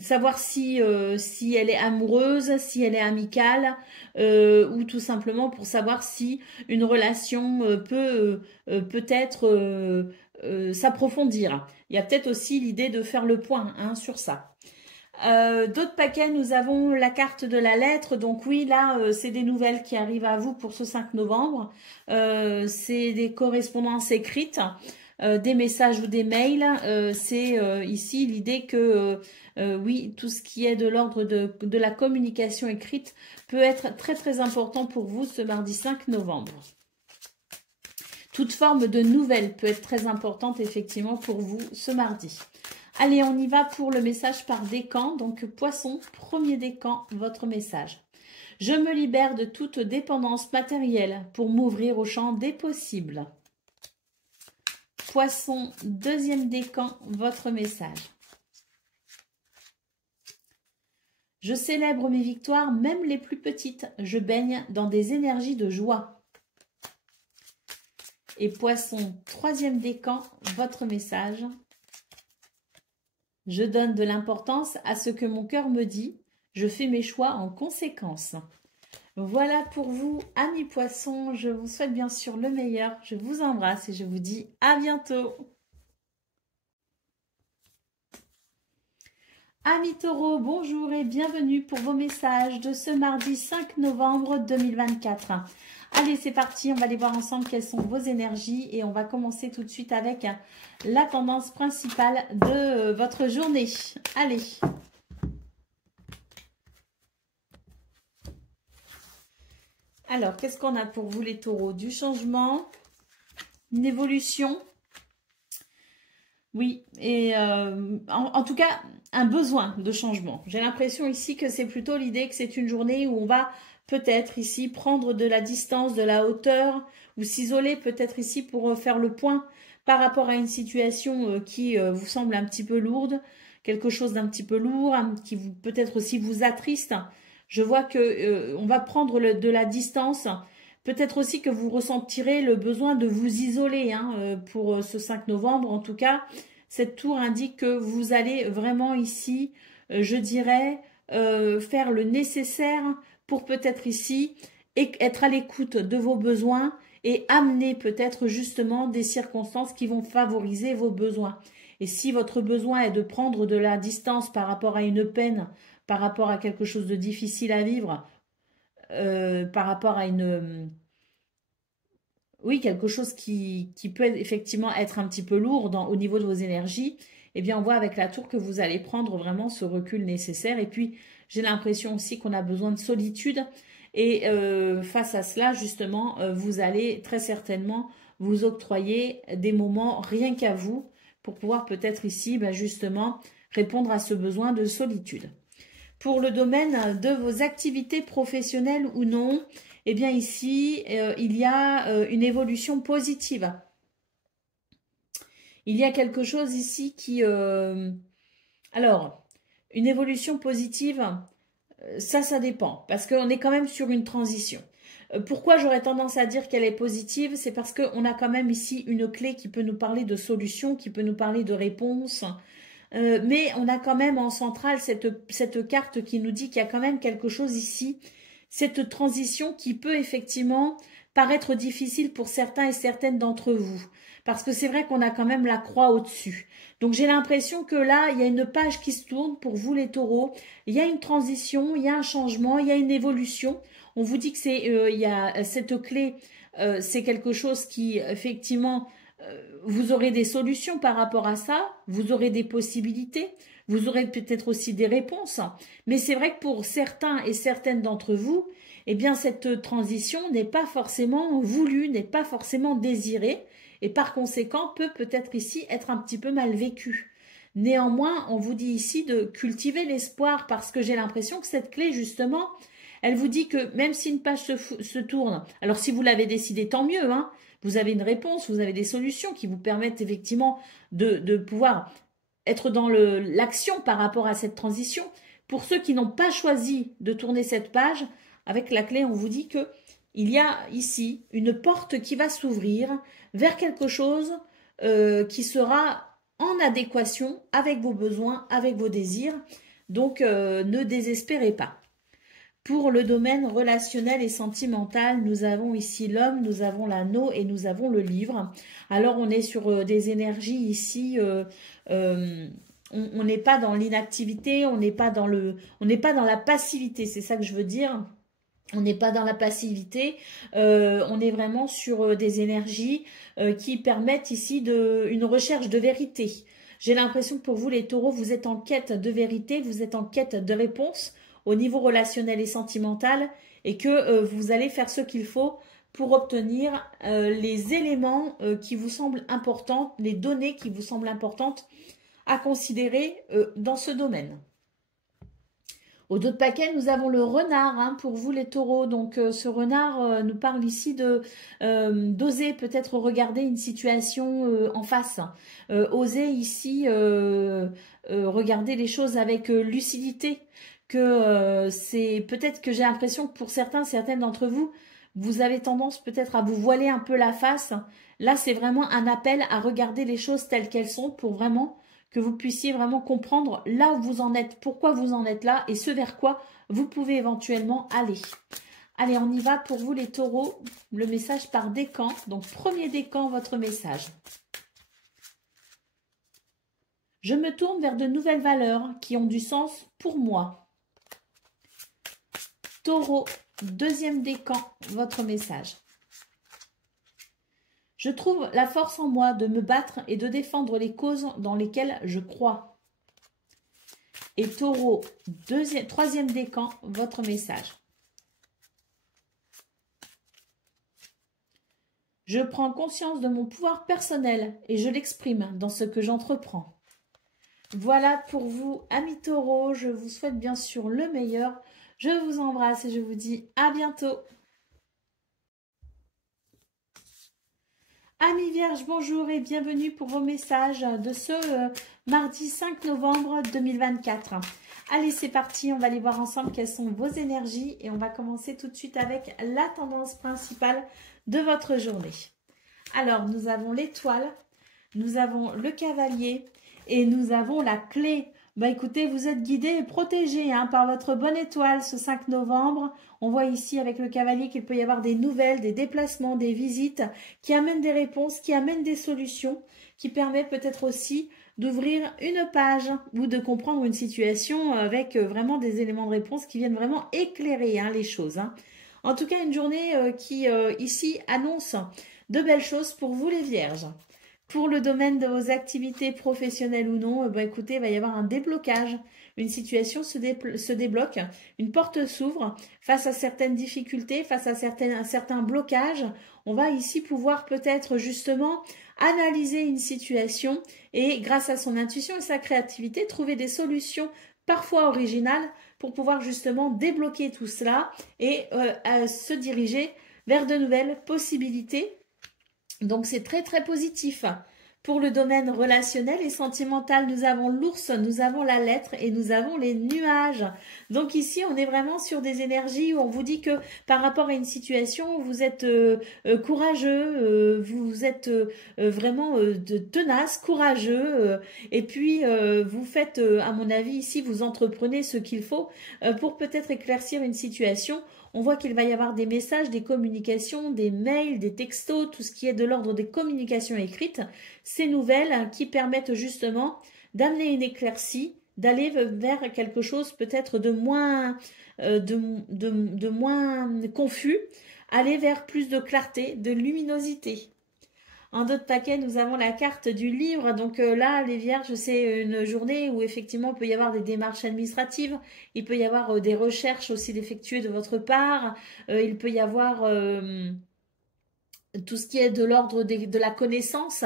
savoir si elle est amoureuse, si elle est amicale, ou tout simplement pour savoir si une relation peut peut-être s'approfondir. Il y a peut-être aussi l'idée de faire le point sur ça. D'autres paquets, nous avons la carte de la lettre. Donc oui, là, c'est des nouvelles qui arrivent à vous pour ce 5 novembre. C'est des correspondances écrites. Des messages ou des mails, c'est ici l'idée que oui, tout ce qui est de l'ordre de la communication écrite peut être très très important pour vous ce mardi 5 novembre. Toute forme de nouvelle peut être très importante effectivement pour vous ce mardi. Allez, on y va pour le message par décan. Donc poisson, premier décan, votre message. Je me libère de toute dépendance matérielle pour m'ouvrir au champ des possibles. Poisson, deuxième décan, votre message. Je célèbre mes victoires, même les plus petites. Je baigne dans des énergies de joie. Et poisson, troisième décan, votre message. Je donne de l'importance à ce que mon cœur me dit. Je fais mes choix en conséquence. Voilà pour vous, amis poissons. Je vous souhaite bien sûr le meilleur. Je vous embrasse et je vous dis à bientôt. Amis taureaux, bonjour et bienvenue pour vos messages de ce mardi 5 novembre 2024. Allez, c'est parti, on va aller voir ensemble quelles sont vos énergies et on va commencer tout de suite avec la tendance principale de votre journée. Allez. Alors, qu'est-ce qu'on a pour vous les taureaux? Du changement, une évolution. Oui, et en tout cas, un besoin de changement. J'ai l'impression ici que c'est plutôt l'idée que c'est une journée où on va peut-être ici prendre de la distance, de la hauteur, ou s'isoler peut-être ici pour faire le point par rapport à une situation qui vous semble un petit peu lourde, quelque chose d'un petit peu lourd, qui peut-être aussi vous attriste. Je vois que on va prendre de la distance. Peut-être aussi que vous ressentirez le besoin de vous isoler pour ce 5 novembre. En tout cas, cette tour indique que vous allez vraiment ici, je dirais, faire le nécessaire pour peut-être ici être à l'écoute de vos besoins et amener peut-être justement des circonstances qui vont favoriser vos besoins. Et si votre besoin est de prendre de la distance par rapport à une peine, par rapport à quelque chose de difficile à vivre, par rapport à une... Oui, quelque chose qui peut effectivement être un petit peu lourd au niveau de vos énergies, eh bien on voit avec la tour que vous allez prendre vraiment ce recul nécessaire. Et puis j'ai l'impression aussi qu'on a besoin de solitude Et face à cela, justement, vous allez très certainement vous octroyer des moments rien qu'à vous pour pouvoir peut-être ici, justement, répondre à ce besoin de solitude. Pour le domaine de vos activités professionnelles ou non, eh bien ici, il y a une évolution positive. Il y a quelque chose ici qui... Alors, une évolution positive, ça dépend, parce qu'on est quand même sur une transition. Pourquoi j'aurais tendance à dire qu'elle est positive? C'est parce qu'on a quand même ici une clé qui peut nous parler de solution, qui peut nous parler de réponse. Mais on a quand même en centrale cette carte qui nous dit qu'il y a quand même quelque chose ici, cette transition qui peut effectivement paraître difficile pour certains et certaines d'entre vous. Parce que c'est vrai qu'on a quand même la croix au-dessus. Donc j'ai l'impression que là, il y a une page qui se tourne pour vous les taureaux. Il y a une transition, il y a un changement, il y a une évolution. On vous dit que il y a cette clé, c'est quelque chose qui effectivement... vous aurez des solutions par rapport à ça, vous aurez des possibilités, vous aurez peut-être aussi des réponses. Mais c'est vrai que pour certains et certaines d'entre vous, eh bien cette transition n'est pas forcément voulue, n'est pas forcément désirée et par conséquent peut-être ici être un petit peu mal vécue. Néanmoins, on vous dit ici de cultiver l'espoir parce que j'ai l'impression que cette clé justement, elle vous dit que même si une page se tourne, alors si vous l'avez décidé, tant mieux, hein, vous avez une réponse, vous avez des solutions qui vous permettent effectivement de pouvoir être dans l'action par rapport à cette transition. Pour ceux qui n'ont pas choisi de tourner cette page, avec la clé, on vous dit que il y a ici une porte qui va s'ouvrir vers quelque chose qui sera en adéquation avec vos besoins, avec vos désirs. Donc, ne désespérez pas. Pour le domaine relationnel et sentimental, nous avons ici l'homme, nous avons l'anneau et nous avons le livre. Alors, on est sur des énergies ici, on n'est pas dans l'inactivité, on n'est pas dans la passivité, c'est ça que je veux dire. On n'est pas dans la passivité, on est vraiment sur des énergies qui permettent ici une recherche de vérité. J'ai l'impression que pour vous, les taureaux, vous êtes en quête de vérité, vous êtes en quête de réponse au niveau relationnel et sentimental et que vous allez faire ce qu'il faut pour obtenir les éléments qui vous semblent importants, les données qui vous semblent importantes à considérer dans ce domaine. Au dos de paquet, nous avons le renard hein, pour vous les taureaux. Donc ce renard nous parle ici d'oser peut-être regarder une situation en face. Oser ici regarder les choses avec lucidité. C'est peut-être que j'ai l'impression que pour certaines d'entre vous, vous avez tendance peut-être à vous voiler un peu la face. Là, c'est vraiment un appel à regarder les choses telles qu'elles sont pour vraiment que vous puissiez vraiment comprendre là où vous en êtes, pourquoi vous en êtes là et ce vers quoi vous pouvez éventuellement aller. Allez, on y va pour vous les taureaux, le message par décan. Donc, premier décan, votre message. Je me tourne vers de nouvelles valeurs qui ont du sens pour moi. Taureau, deuxième décan, votre message. Je trouve la force en moi de me battre et de défendre les causes dans lesquelles je crois. Et Taureau, troisième décan, votre message. Je prends conscience de mon pouvoir personnel et je l'exprime dans ce que j'entreprends. Voilà pour vous, amis taureaux. Je vous souhaite bien sûr le meilleur. Je vous embrasse et je vous dis à bientôt. Amis Vierges, bonjour et bienvenue pour vos messages de ce mardi 5 novembre 2024. Allez, c'est parti, on va aller voir ensemble quelles sont vos énergies et on va commencer tout de suite avec la tendance principale de votre journée. Alors, nous avons l'étoile, nous avons le cavalier et nous avons la clé. Bah écoutez, vous êtes guidés et protégés hein, par votre bonne étoile ce 5 novembre. On voit ici avec le cavalier qu'il peut y avoir des nouvelles, des déplacements, des visites qui amènent des réponses, qui amènent des solutions, qui permettent peut-être aussi d'ouvrir une page ou de comprendre une situation avec vraiment des éléments de réponse qui viennent vraiment éclairer hein, les choses. Hein. En tout cas, une journée qui ici annonce de belles choses pour vous les Vierges. Pour le domaine de vos activités professionnelles ou non, écoutez, il va y avoir un déblocage. une situation se débloque, une porte s'ouvre face à certaines difficultés, face à certains blocages. On va ici pouvoir peut-être justement analyser une situation et grâce à son intuition et sa créativité, trouver des solutions parfois originales pour pouvoir justement débloquer tout cela et se diriger vers de nouvelles possibilités. Donc c'est très très positif. Pour le domaine relationnel et sentimental, nous avons l'ours, nous avons la lettre et nous avons les nuages. Donc ici, on est vraiment sur des énergies où on vous dit que par rapport à une situation, vous êtes courageux, vous êtes vraiment tenace, courageux. Et puis, vous faites, à mon avis, ici, vous entreprenez ce qu'il faut pour peut-être éclaircir une situation. On voit qu'il va y avoir des messages, des communications, des mails, des textos, tout ce qui est de l'ordre des communications écrites. Ces nouvelles qui permettent justement d'amener une éclaircie, d'aller vers quelque chose peut-être de moins confus, aller vers plus de clarté, de luminosité. En d'autres paquets, nous avons la carte du livre. Donc là, les vierges, c'est une journée où effectivement, il peut y avoir des démarches administratives. Il peut y avoir des recherches aussi d'effectuer de votre part. Il peut y avoir tout ce qui est de l'ordre de la connaissance,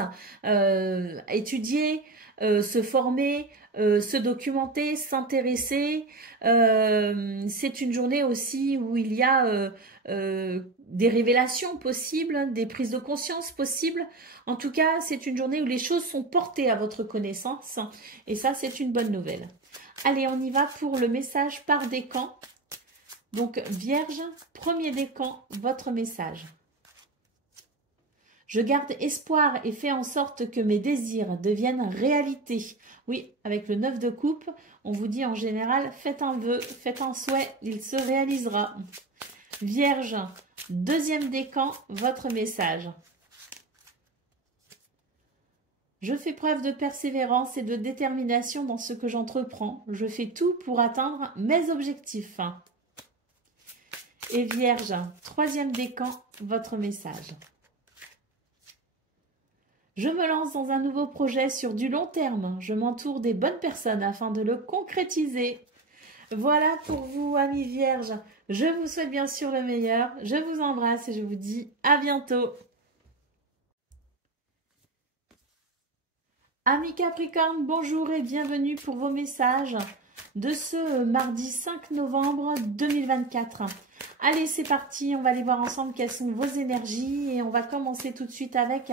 étudier, se former, se documenter, s'intéresser. C'est une journée aussi où il y a des révélations possibles, des prises de conscience possibles. En tout cas, c'est une journée où les choses sont portées à votre connaissance. Et ça, c'est une bonne nouvelle. Allez, on y va pour le message par décan. Donc, Vierge, premier décan, votre message. Je garde espoir et fais en sorte que mes désirs deviennent réalité. Oui, avec le 9 de coupe, on vous dit en général, faites un vœu, faites un souhait, il se réalisera. Vierge, deuxième décan, votre message. Je fais preuve de persévérance et de détermination dans ce que j'entreprends. Je fais tout pour atteindre mes objectifs. Et Vierge, troisième décan, votre message. Je me lance dans un nouveau projet sur du long terme. Je m'entoure des bonnes personnes afin de le concrétiser. Voilà pour vous, amis vierges. Je vous souhaite bien sûr le meilleur. Je vous embrasse et je vous dis à bientôt. Amis Capricorne, bonjour et bienvenue pour vos messages de ce mardi 5 novembre 2024. Allez, c'est parti, on va aller voir ensemble quelles sont vos énergies et on va commencer tout de suite avec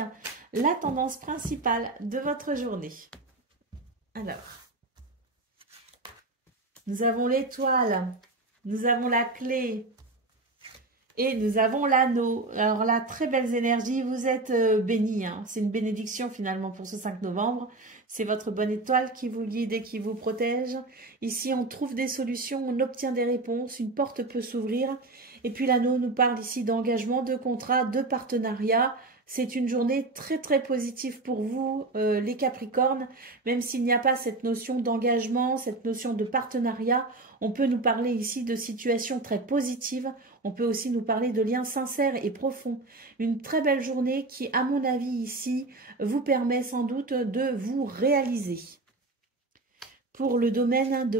la tendance principale de votre journée. Alors, nous avons l'étoile, nous avons la clé et nous avons l'anneau. Alors là, très belles énergies, vous êtes bénis, hein. C'est une bénédiction finalement pour ce 5 novembre. C'est votre bonne étoile qui vous guide et qui vous protège. Ici, on trouve des solutions, on obtient des réponses, une porte peut s'ouvrir. Et puis l'anneau nous parle ici d'engagement, de contrat, de partenariat. C'est une journée très très positive pour vous, les Capricornes. Même s'il n'y a pas cette notion d'engagement, cette notion de partenariat, on peut nous parler ici de situations très positives. On peut aussi nous parler de liens sincères et profonds. Une très belle journée qui, à mon avis ici, vous permet sans doute de vous réaliser. Pour le domaine de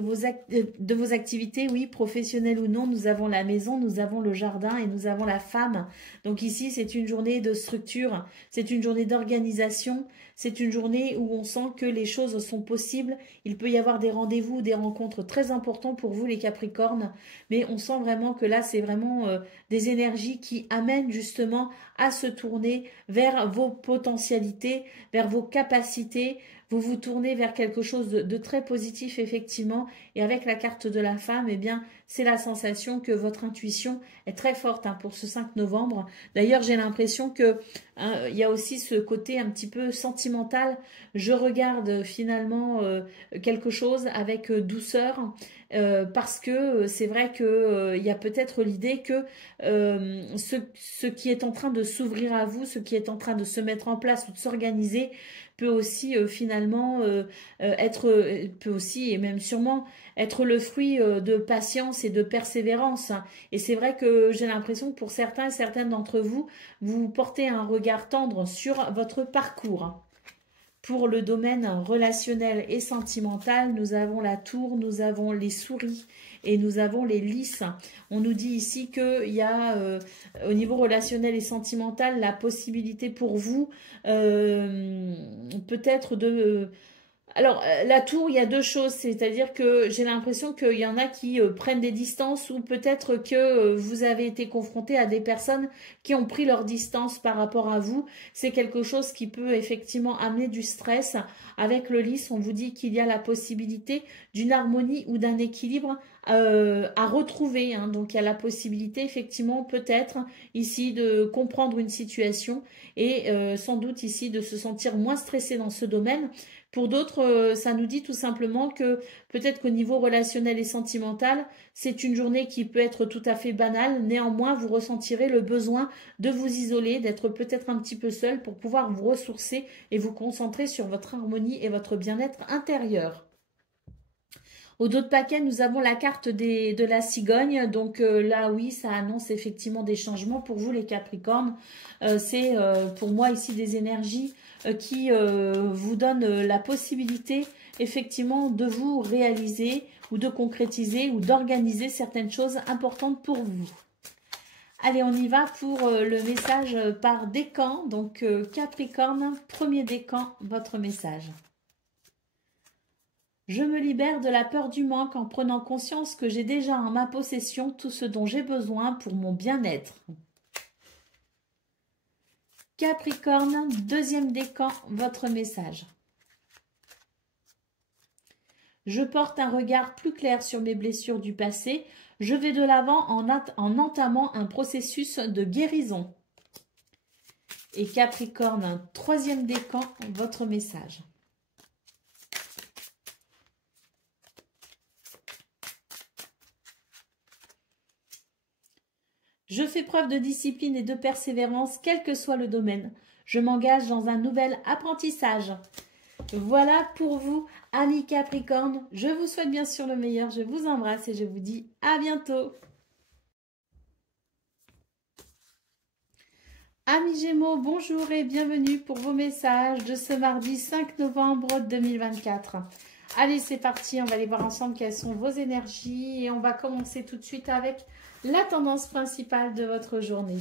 vos activités, oui, professionnelles ou non, nous avons la maison, nous avons le jardin et nous avons la femme. Donc ici, c'est une journée de structure, c'est une journée d'organisation, c'est une journée où on sent que les choses sont possibles. Il peut y avoir des rendez-vous, des rencontres très importants pour vous les Capricornes, mais on sent vraiment que là, c'est vraiment des énergies qui amènent justement à se tourner vers vos potentialités, vers vos capacités. Vous vous tournez vers quelque chose de très positif, effectivement. Et avec la carte de la femme, eh bien, c'est la sensation que votre intuition est très forte pour ce 5 novembre. D'ailleurs, j'ai l'impression que il y a aussi ce côté un petit peu sentimental. Je regarde finalement quelque chose avec douceur. Parce que c'est vrai que il y a peut-être l'idée que ce qui est en train de s'ouvrir à vous, ce qui est en train de se mettre en place ou de s'organiser, peut aussi finalement peut aussi et même sûrement être le fruit de patience et de persévérance. Et c'est vrai que j'ai l'impression que pour certains et certaines d'entre vous, vous portez un regard tendre sur votre parcours. Pour le domaine relationnel et sentimental, nous avons la tour, nous avons les souris et nous avons les lys. On nous dit ici qu'il y a au niveau relationnel et sentimental la possibilité pour vous peut-être de... Alors, la tour, il y a deux choses, c'est-à-dire que j'ai l'impression qu'il y en a qui prennent des distances ou peut-être que vous avez été confronté à des personnes qui ont pris leur distance par rapport à vous. C'est quelque chose qui peut effectivement amener du stress. Avec le lys, on vous dit qu'il y a la possibilité d'une harmonie ou d'un équilibre à retrouver. Hein. Donc, il y a la possibilité effectivement peut-être ici de comprendre une situation et sans doute ici de se sentir moins stressé dans ce domaine. Pour d'autres, ça nous dit tout simplement que peut-être qu'au niveau relationnel et sentimental, c'est une journée qui peut être tout à fait banale. Néanmoins, vous ressentirez le besoin de vous isoler, d'être peut-être un petit peu seul pour pouvoir vous ressourcer et vous concentrer sur votre harmonie et votre bien-être intérieur. Au dos de paquet, nous avons la carte de la cigogne. Donc là, oui, ça annonce effectivement des changements pour vous, les Capricornes. C'est pour moi ici des énergies qui vous donnent la possibilité effectivement de vous réaliser ou de concrétiser ou d'organiser certaines choses importantes pour vous. Allez, on y va pour le message par décan. Donc Capricorne, premier décan, votre message. Je me libère de la peur du manque en prenant conscience que j'ai déjà en ma possession tout ce dont j'ai besoin pour mon bien-être. Capricorne, deuxième décan, votre message. Je porte un regard plus clair sur mes blessures du passé. Je vais de l'avant en entamant un processus de guérison. Et Capricorne, troisième décan, votre message. Je fais preuve de discipline et de persévérance, quel que soit le domaine. Je m'engage dans un nouvel apprentissage. Voilà pour vous, amis Capricorne. Je vous souhaite bien sûr le meilleur. Je vous embrasse et je vous dis à bientôt. Amis Gémeaux, bonjour et bienvenue pour vos messages de ce mardi 5 novembre 2024. Allez, c'est parti. On va aller voir ensemble quelles sont vos énergies et on va commencer tout de suite avec la tendance principale de votre journée.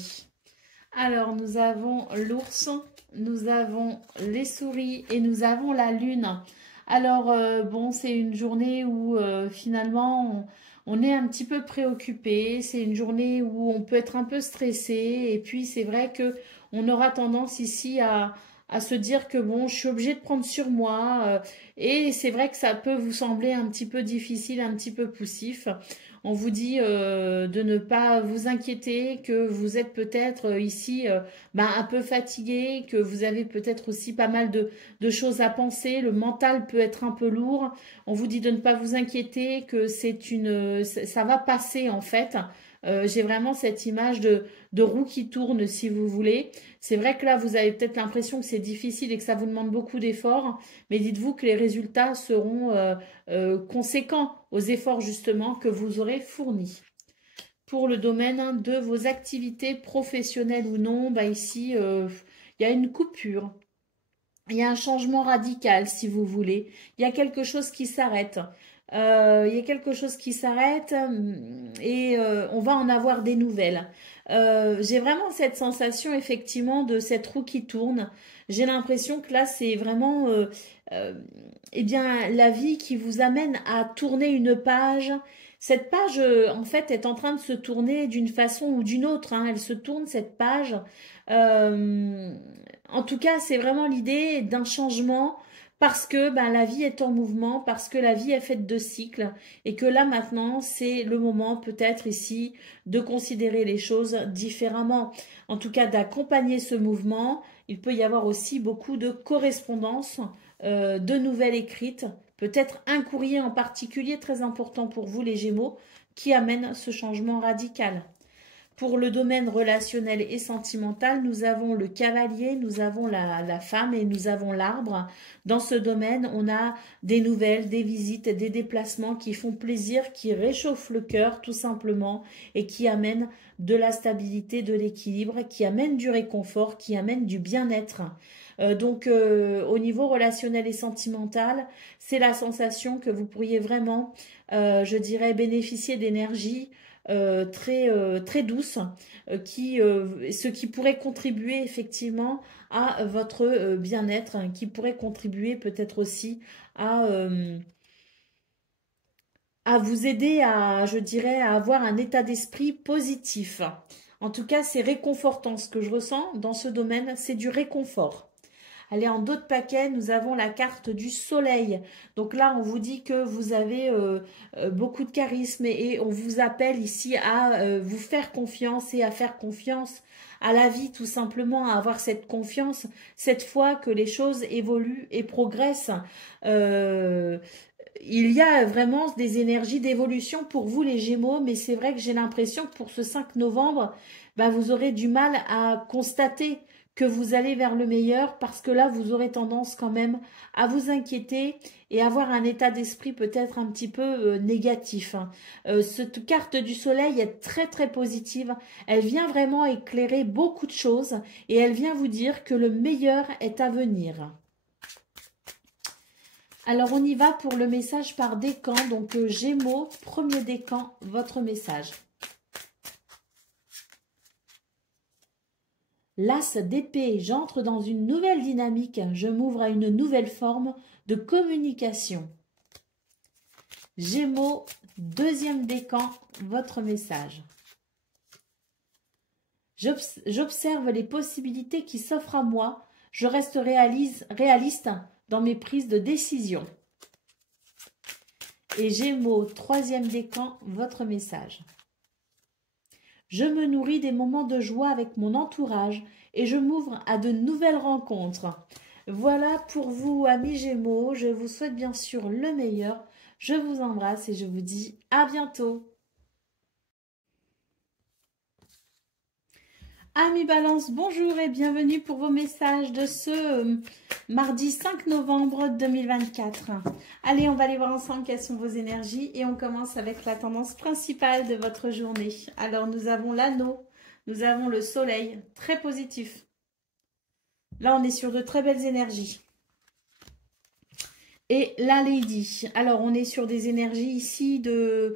Alors, nous avons l'ours, nous avons les souris et nous avons la lune. Alors, bon, c'est une journée où finalement, on est un petit peu préoccupé. C'est une journée où on peut être un peu stressé. Et puis, c'est vrai qu'on aura tendance ici à se dire que bon, je suis obligée de prendre sur moi. Et c'est vrai que ça peut vous sembler un petit peu difficile, un petit peu poussif. On vous dit de ne pas vous inquiéter, que vous êtes peut-être ici un peu fatigué, que vous avez peut-être aussi pas mal de choses à penser. Le mental peut être un peu lourd. On vous dit de ne pas vous inquiéter, que ça va passer en fait. J'ai vraiment cette image de roue qui tourne, si vous voulez. C'est vrai que là, vous avez peut-être l'impression que c'est difficile et que ça vous demande beaucoup d'efforts, mais dites-vous que les résultats seront conséquents aux efforts justement que vous aurez fournis. Pour le domaine de vos activités professionnelles ou non, ici, il y a une coupure. Il y a un changement radical, si vous voulez. Il y a quelque chose qui s'arrête. Il y a quelque chose qui s'arrête et on va en avoir des nouvelles. J'ai vraiment cette sensation effectivement de cette roue qui tourne. J'ai l'impression que là c'est vraiment eh bien, la vie qui vous amène à tourner une page. Cette page en fait est en train de se tourner d'une façon ou d'une autre. Hein. Elle se tourne cette page. En tout cas c'est vraiment l'idée d'un changement. Parce que la vie est en mouvement, parce que la vie est faite de cycles et que là maintenant c'est le moment peut-être ici de considérer les choses différemment. En tout cas d'accompagner ce mouvement. Il peut y avoir aussi beaucoup de correspondances, de nouvelles écrites, peut-être un courrier en particulier très important pour vous les Gémeaux qui amène ce changement radical. pour le domaine relationnel et sentimental, nous avons le cavalier, nous avons la femme et nous avons l'arbre. Dans ce domaine, on a des nouvelles, des visites, des déplacements qui font plaisir, qui réchauffent le cœur tout simplement et qui amènent de la stabilité, de l'équilibre, qui amènent du réconfort, qui amènent du bien-être. Donc, au niveau relationnel et sentimental, c'est la sensation que vous pourriez vraiment, je dirais, bénéficier d'énergie très douce, ce qui pourrait contribuer effectivement à votre bien-être, hein, qui pourrait contribuer peut-être aussi à vous aider à, je dirais, à avoir un état d'esprit positif. En tout cas, c'est réconfortant. Ce que je ressens dans ce domaine, c'est du réconfort. Allez, en d'autres paquets, nous avons la carte du soleil. Donc là, on vous dit que vous avez beaucoup de charisme et on vous appelle ici à vous faire confiance et à faire confiance à la vie, tout simplement, à avoir cette confiance, cette foi que les choses évoluent et progressent. Il y a vraiment des énergies d'évolution pour vous, les Gémeaux, mais c'est vrai que j'ai l'impression que pour ce 5 novembre, bah, vous aurez du mal à constater que vous allez vers le meilleur parce que là, vous aurez tendance quand même à vous inquiéter et avoir un état d'esprit peut-être un petit peu négatif. Hein. Cette carte du soleil est très très positive. Elle vient vraiment éclairer beaucoup de choses et elle vient vous dire que le meilleur est à venir. Alors, on y va pour le message par décan. Donc, Gémeaux, premier décan, votre message. L'as d'épée, j'entre dans une nouvelle dynamique. Je m'ouvre à une nouvelle forme de communication. Gémeaux, deuxième décan, votre message. J'observe les possibilités qui s'offrent à moi. Je reste réaliste dans mes prises de décision. Et Gémeaux, troisième décan, votre message. Je me nourris des moments de joie avec mon entourage et je m'ouvre à de nouvelles rencontres. Voilà pour vous, amis Gémeaux. Je vous souhaite bien sûr le meilleur. Je vous embrasse et je vous dis à bientôt. Amis Balance, bonjour et bienvenue pour vos messages de ce mardi 5 novembre 2024. Allez, on va aller voir ensemble quelles sont vos énergies et on commence avec la tendance principale de votre journée. Alors, nous avons l'anneau, nous avons le soleil, très positif. Là, on est sur de très belles énergies. Et la Lady, alors on est sur des énergies ici de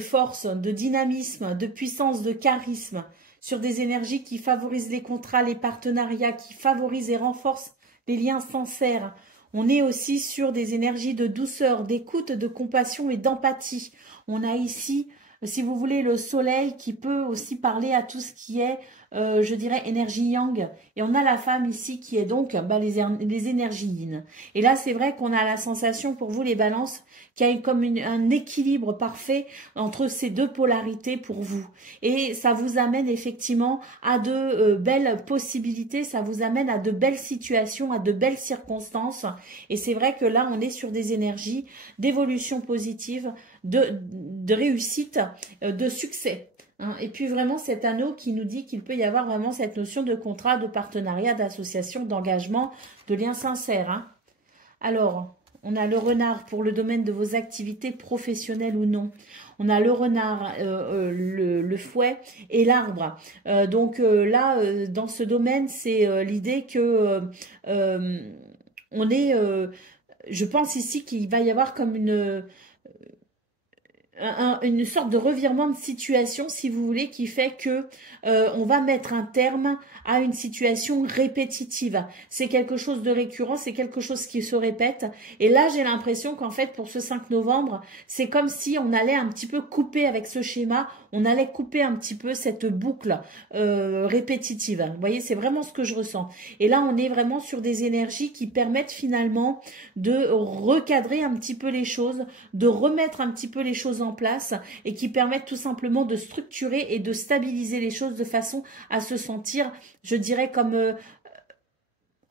force, de dynamisme, de puissance, de charisme, sur des énergies qui favorisent les contrats, les partenariats, qui favorisent et renforcent les liens sincères. On est aussi sur des énergies de douceur, d'écoute, de compassion et d'empathie. On a ici, si vous voulez, le soleil qui peut aussi parler à tout ce qui est, je dirais, énergie yang. Et on a la femme ici qui est donc les énergies yin. Et là, c'est vrai qu'on a la sensation, pour vous les balances, qu'il y a comme un équilibre parfait entre ces deux polarités pour vous. Et ça vous amène effectivement à de belles possibilités, ça vous amène à de belles situations, à de belles circonstances. Et c'est vrai que là, on est sur des énergies d'évolution positive, de réussite, de succès. Hein. Et puis vraiment cet anneau qui nous dit qu'il peut y avoir vraiment cette notion de contrat, de partenariat, d'association, d'engagement, de lien sincère. Hein. Alors, on a le renard pour le domaine de vos activités professionnelles ou non. On a le renard, le fouet et l'arbre. Donc là, dans ce domaine, c'est l'idée que on est... je pense ici qu'il va y avoir comme une sorte de revirement de situation, si vous voulez, qui fait que on va mettre un terme à une situation répétitive. C'est quelque chose de récurrent, c'est quelque chose qui se répète. Et là, j'ai l'impression qu'en fait, pour ce 5 novembre, c'est comme si on allait un petit peu couper avec ce schéma, on allait couper un petit peu cette boucle répétitive. Vous voyez, c'est vraiment ce que je ressens. Et là, on est vraiment sur des énergies qui permettent finalement de recadrer un petit peu les choses, de remettre un petit peu les choses en place et qui permettent tout simplement de structurer et de stabiliser les choses de façon à se sentir, je dirais, comme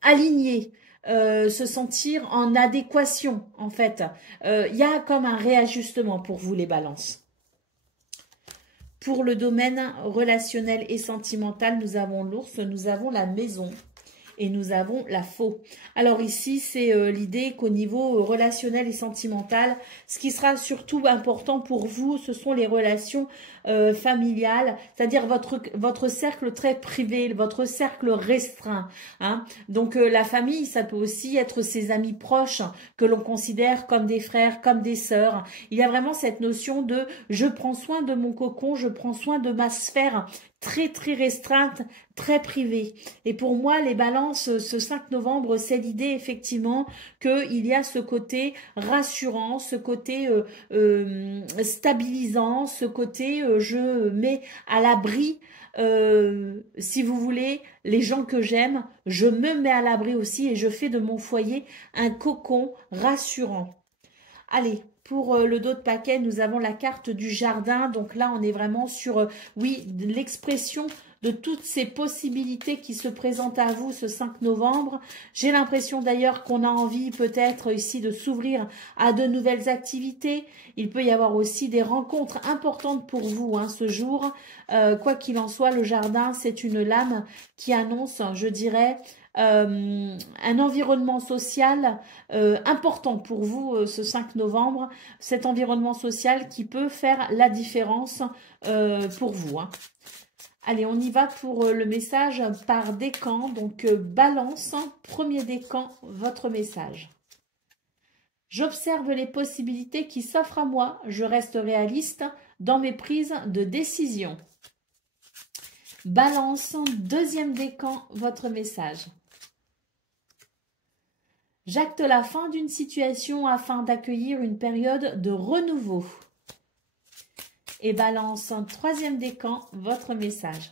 aligné, se sentir en adéquation en fait. Il y a comme un réajustement pour vous les balances. Pour le domaine relationnel et sentimental, nous avons l'ours, nous avons la maison. Et nous avons la faux. Alors ici, c'est l'idée qu'au niveau relationnel et sentimental, ce qui sera surtout important pour vous, ce sont les relations familiales, c'est-à-dire votre cercle très privé, votre cercle restreint. Hein. Donc la famille, ça peut aussi être ses amis proches que l'on considère comme des frères, comme des sœurs. Il y a vraiment cette notion de je prends soin de mon cocon, je prends soin de ma sphère très très restreinte, très privée. Et pour moi, les balances, ce 5 novembre, c'est l'idée effectivement qu'il y a ce côté rassurant, ce côté stabilisant, ce côté je mets à l'abri, si vous voulez, les gens que j'aime, je me mets à l'abri aussi et je fais de mon foyer un cocon rassurant. Allez, pour le dos de paquet, nous avons la carte du jardin. Donc là, on est vraiment sur, oui, l'expression de toutes ces possibilités qui se présentent à vous ce 5 novembre. J'ai l'impression d'ailleurs qu'on a envie peut-être ici de s'ouvrir à de nouvelles activités. Il peut y avoir aussi des rencontres importantes pour vous hein, ce jour. Quoi qu'il en soit, le jardin, c'est une lame qui annonce, je dirais, un environnement social important pour vous ce 5 novembre, cet environnement social qui peut faire la différence pour vous. Hein. Allez, on y va pour le message par décan. Donc, balance, premier décan, votre message. J'observe les possibilités qui s'offrent à moi. Je reste réaliste dans mes prises de décision. Balance, deuxième décan, votre message. J'acte la fin d'une situation afin d'accueillir une période de renouveau. Et balance, troisième décan, votre message.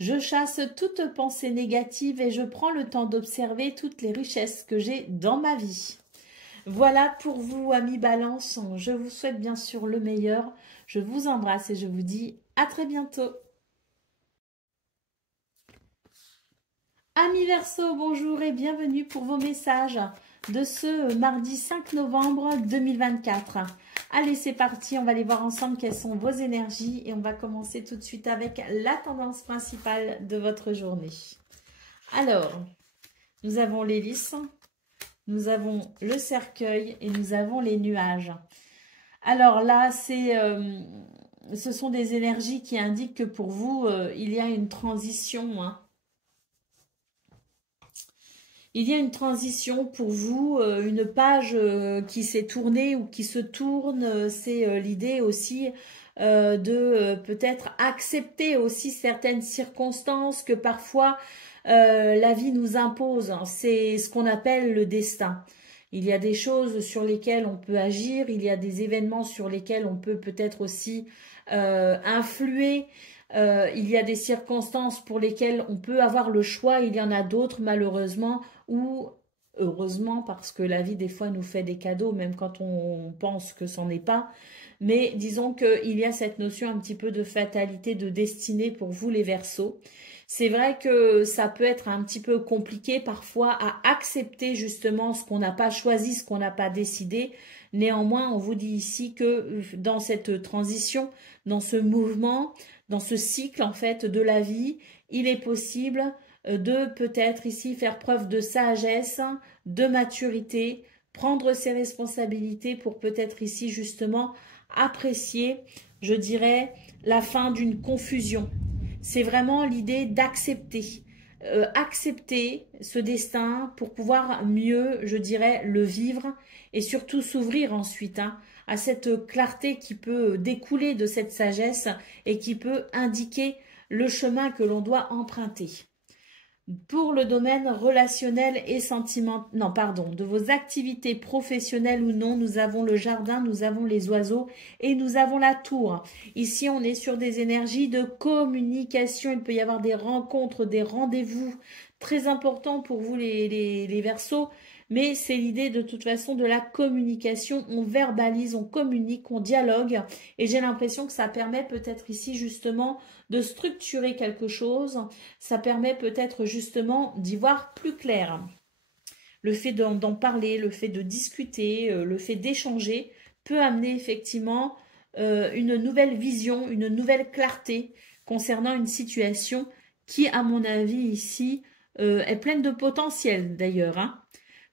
Je chasse toute pensée négative et je prends le temps d'observer toutes les richesses que j'ai dans ma vie. Voilà pour vous, amis Balance. Je vous souhaite bien sûr le meilleur. Je vous embrasse et je vous dis à très bientôt. Amis Verseau, bonjour et bienvenue pour vos messages de ce mardi 5 novembre 2024. Allez, c'est parti, on va aller voir ensemble quelles sont vos énergies et on va commencer tout de suite avec la tendance principale de votre journée. Alors, nous avons l'hélice, nous avons le cercueil et nous avons les nuages. Alors là, ce sont des énergies qui indiquent que pour vous, il y a une transition, hein. Il y a une transition pour vous, une page qui s'est tournée ou qui se tourne. C'est l'idée aussi de peut-être accepter aussi certaines circonstances que parfois la vie nous impose. C'est ce qu'on appelle le destin. Il y a des choses sur lesquelles on peut agir, il y a des événements sur lesquels on peut peut-être aussi influer. Il y a des circonstances pour lesquelles on peut avoir le choix, il y en a d'autres malheureusement ou heureusement parce que la vie des fois nous fait des cadeaux même quand on pense que c'en est pas. Mais disons qu'il y a cette notion un petit peu de fatalité, de destinée pour vous les Verseaux. C'est vrai que ça peut être un petit peu compliqué parfois à accepter justement ce qu'on n'a pas choisi, ce qu'on n'a pas décidé. Néanmoins, on vous dit ici que dans cette transition, dans ce mouvement, dans ce cycle en fait de la vie, il est possible de peut-être ici faire preuve de sagesse, de maturité, prendre ses responsabilités pour peut-être ici justement apprécier, je dirais, la fin d'une confusion. C'est vraiment l'idée d'accepter. Accepter ce destin pour pouvoir mieux, je dirais, le vivre et surtout s'ouvrir ensuite hein, à cette clarté qui peut découler de cette sagesse et qui peut indiquer le chemin que l'on doit emprunter. Pour le domaine relationnel et sentimental, non pardon, de vos activités professionnelles ou non, nous avons le jardin, nous avons les oiseaux et nous avons la tour. Ici, on est sur des énergies de communication. Il peut y avoir des rencontres, des rendez-vous très importants pour vous les Verseaux. Mais c'est l'idée de toute façon de la communication. On verbalise, on communique, on dialogue. Et j'ai l'impression que ça permet peut-être ici justement de structurer quelque chose. Ça permet peut-être justement d'y voir plus clair. Le fait d'en parler, le fait de discuter, le fait d'échanger peut amener effectivement une nouvelle vision, une nouvelle clarté concernant une situation qui, à mon avis, ici, est pleine de potentiel d'ailleurs, hein.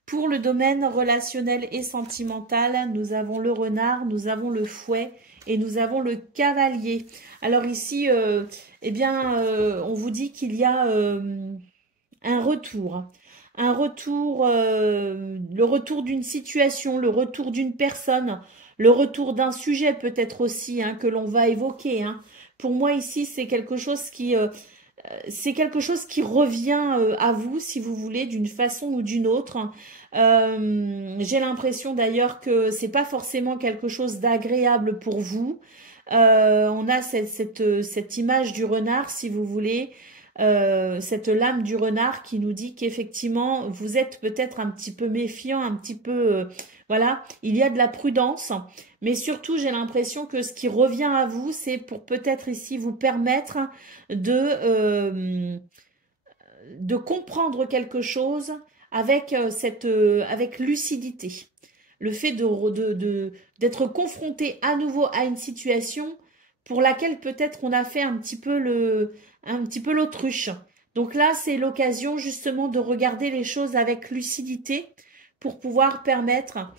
Pour le domaine relationnel et sentimental, nous avons le renard, nous avons le fouet et nous avons le cavalier. Alors ici, eh bien, on vous dit qu'il y a un retour. Le retour d'une situation, le retour d'une personne, le retour d'un sujet peut-être aussi, hein, que l'on va évoquer, hein. Pour moi ici, c'est quelque chose qui revient à vous, si vous voulez, d'une façon ou d'une autre. J'ai l'impression d'ailleurs que c'est pas forcément quelque chose d'agréable pour vous. On a cette image du renard, si vous voulez, cette lame du renard qui nous dit qu'effectivement, vous êtes peut-être un petit peu méfiant, un petit peu... voilà, il y a de la prudence, mais surtout, j'ai l'impression que ce qui revient à vous, c'est pour peut-être ici vous permettre de comprendre quelque chose avec avec lucidité. Le fait d'être confronté à nouveau à une situation pour laquelle peut-être on a fait un petit peu l'autruche. Donc là, c'est l'occasion justement de regarder les choses avec lucidité pour pouvoir permettre,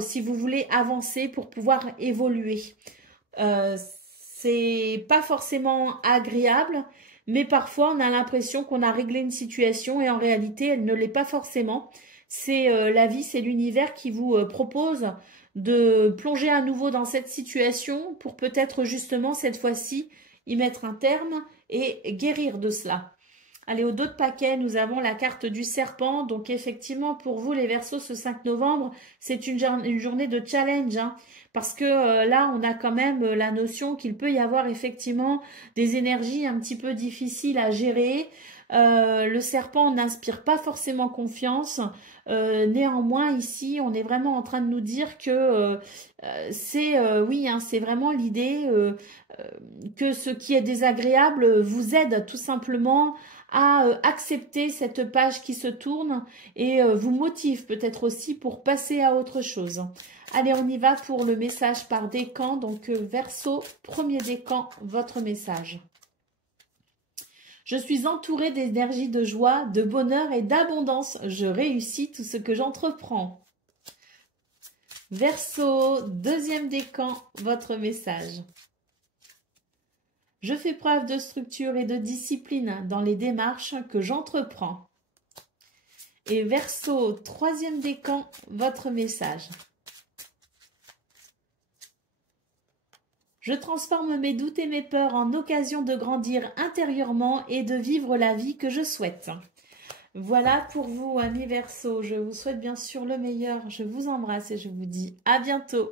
si vous voulez, avancer, pour pouvoir évoluer. C'est pas forcément agréable, mais parfois on a l'impression qu'on a réglé une situation et en réalité elle ne l'est pas forcément. C'est la vie, c'est l'univers qui vous propose de plonger à nouveau dans cette situation pour peut-être justement cette fois-ci y mettre un terme et guérir de cela. Allez, au dos de paquet, nous avons la carte du serpent. Donc effectivement, pour vous les Verseaux, ce 5 novembre, c'est une journée de challenge, hein, parce que là, on a quand même la notion qu'il peut y avoir effectivement des énergies un petit peu difficiles à gérer. Le serpent n'inspire pas forcément confiance. Néanmoins, ici, on est vraiment en train de nous dire que oui, hein, c'est vraiment l'idée que ce qui est désagréable vous aide tout simplement à accepter cette page qui se tourne et vous motive peut-être aussi pour passer à autre chose. Allez, on y va pour le message par décan. Donc, Verseau, premier décan, votre message. Je suis entourée d'énergie de joie, de bonheur et d'abondance. Je réussis tout ce que j'entreprends. Verseau, deuxième décan, votre message. Je fais preuve de structure et de discipline dans les démarches que j'entreprends. Et Verseau, troisième décan, votre message. Je transforme mes doutes et mes peurs en occasion de grandir intérieurement et de vivre la vie que je souhaite. Voilà pour vous, amis Verseau. Je vous souhaite bien sûr le meilleur. Je vous embrasse et je vous dis à bientôt.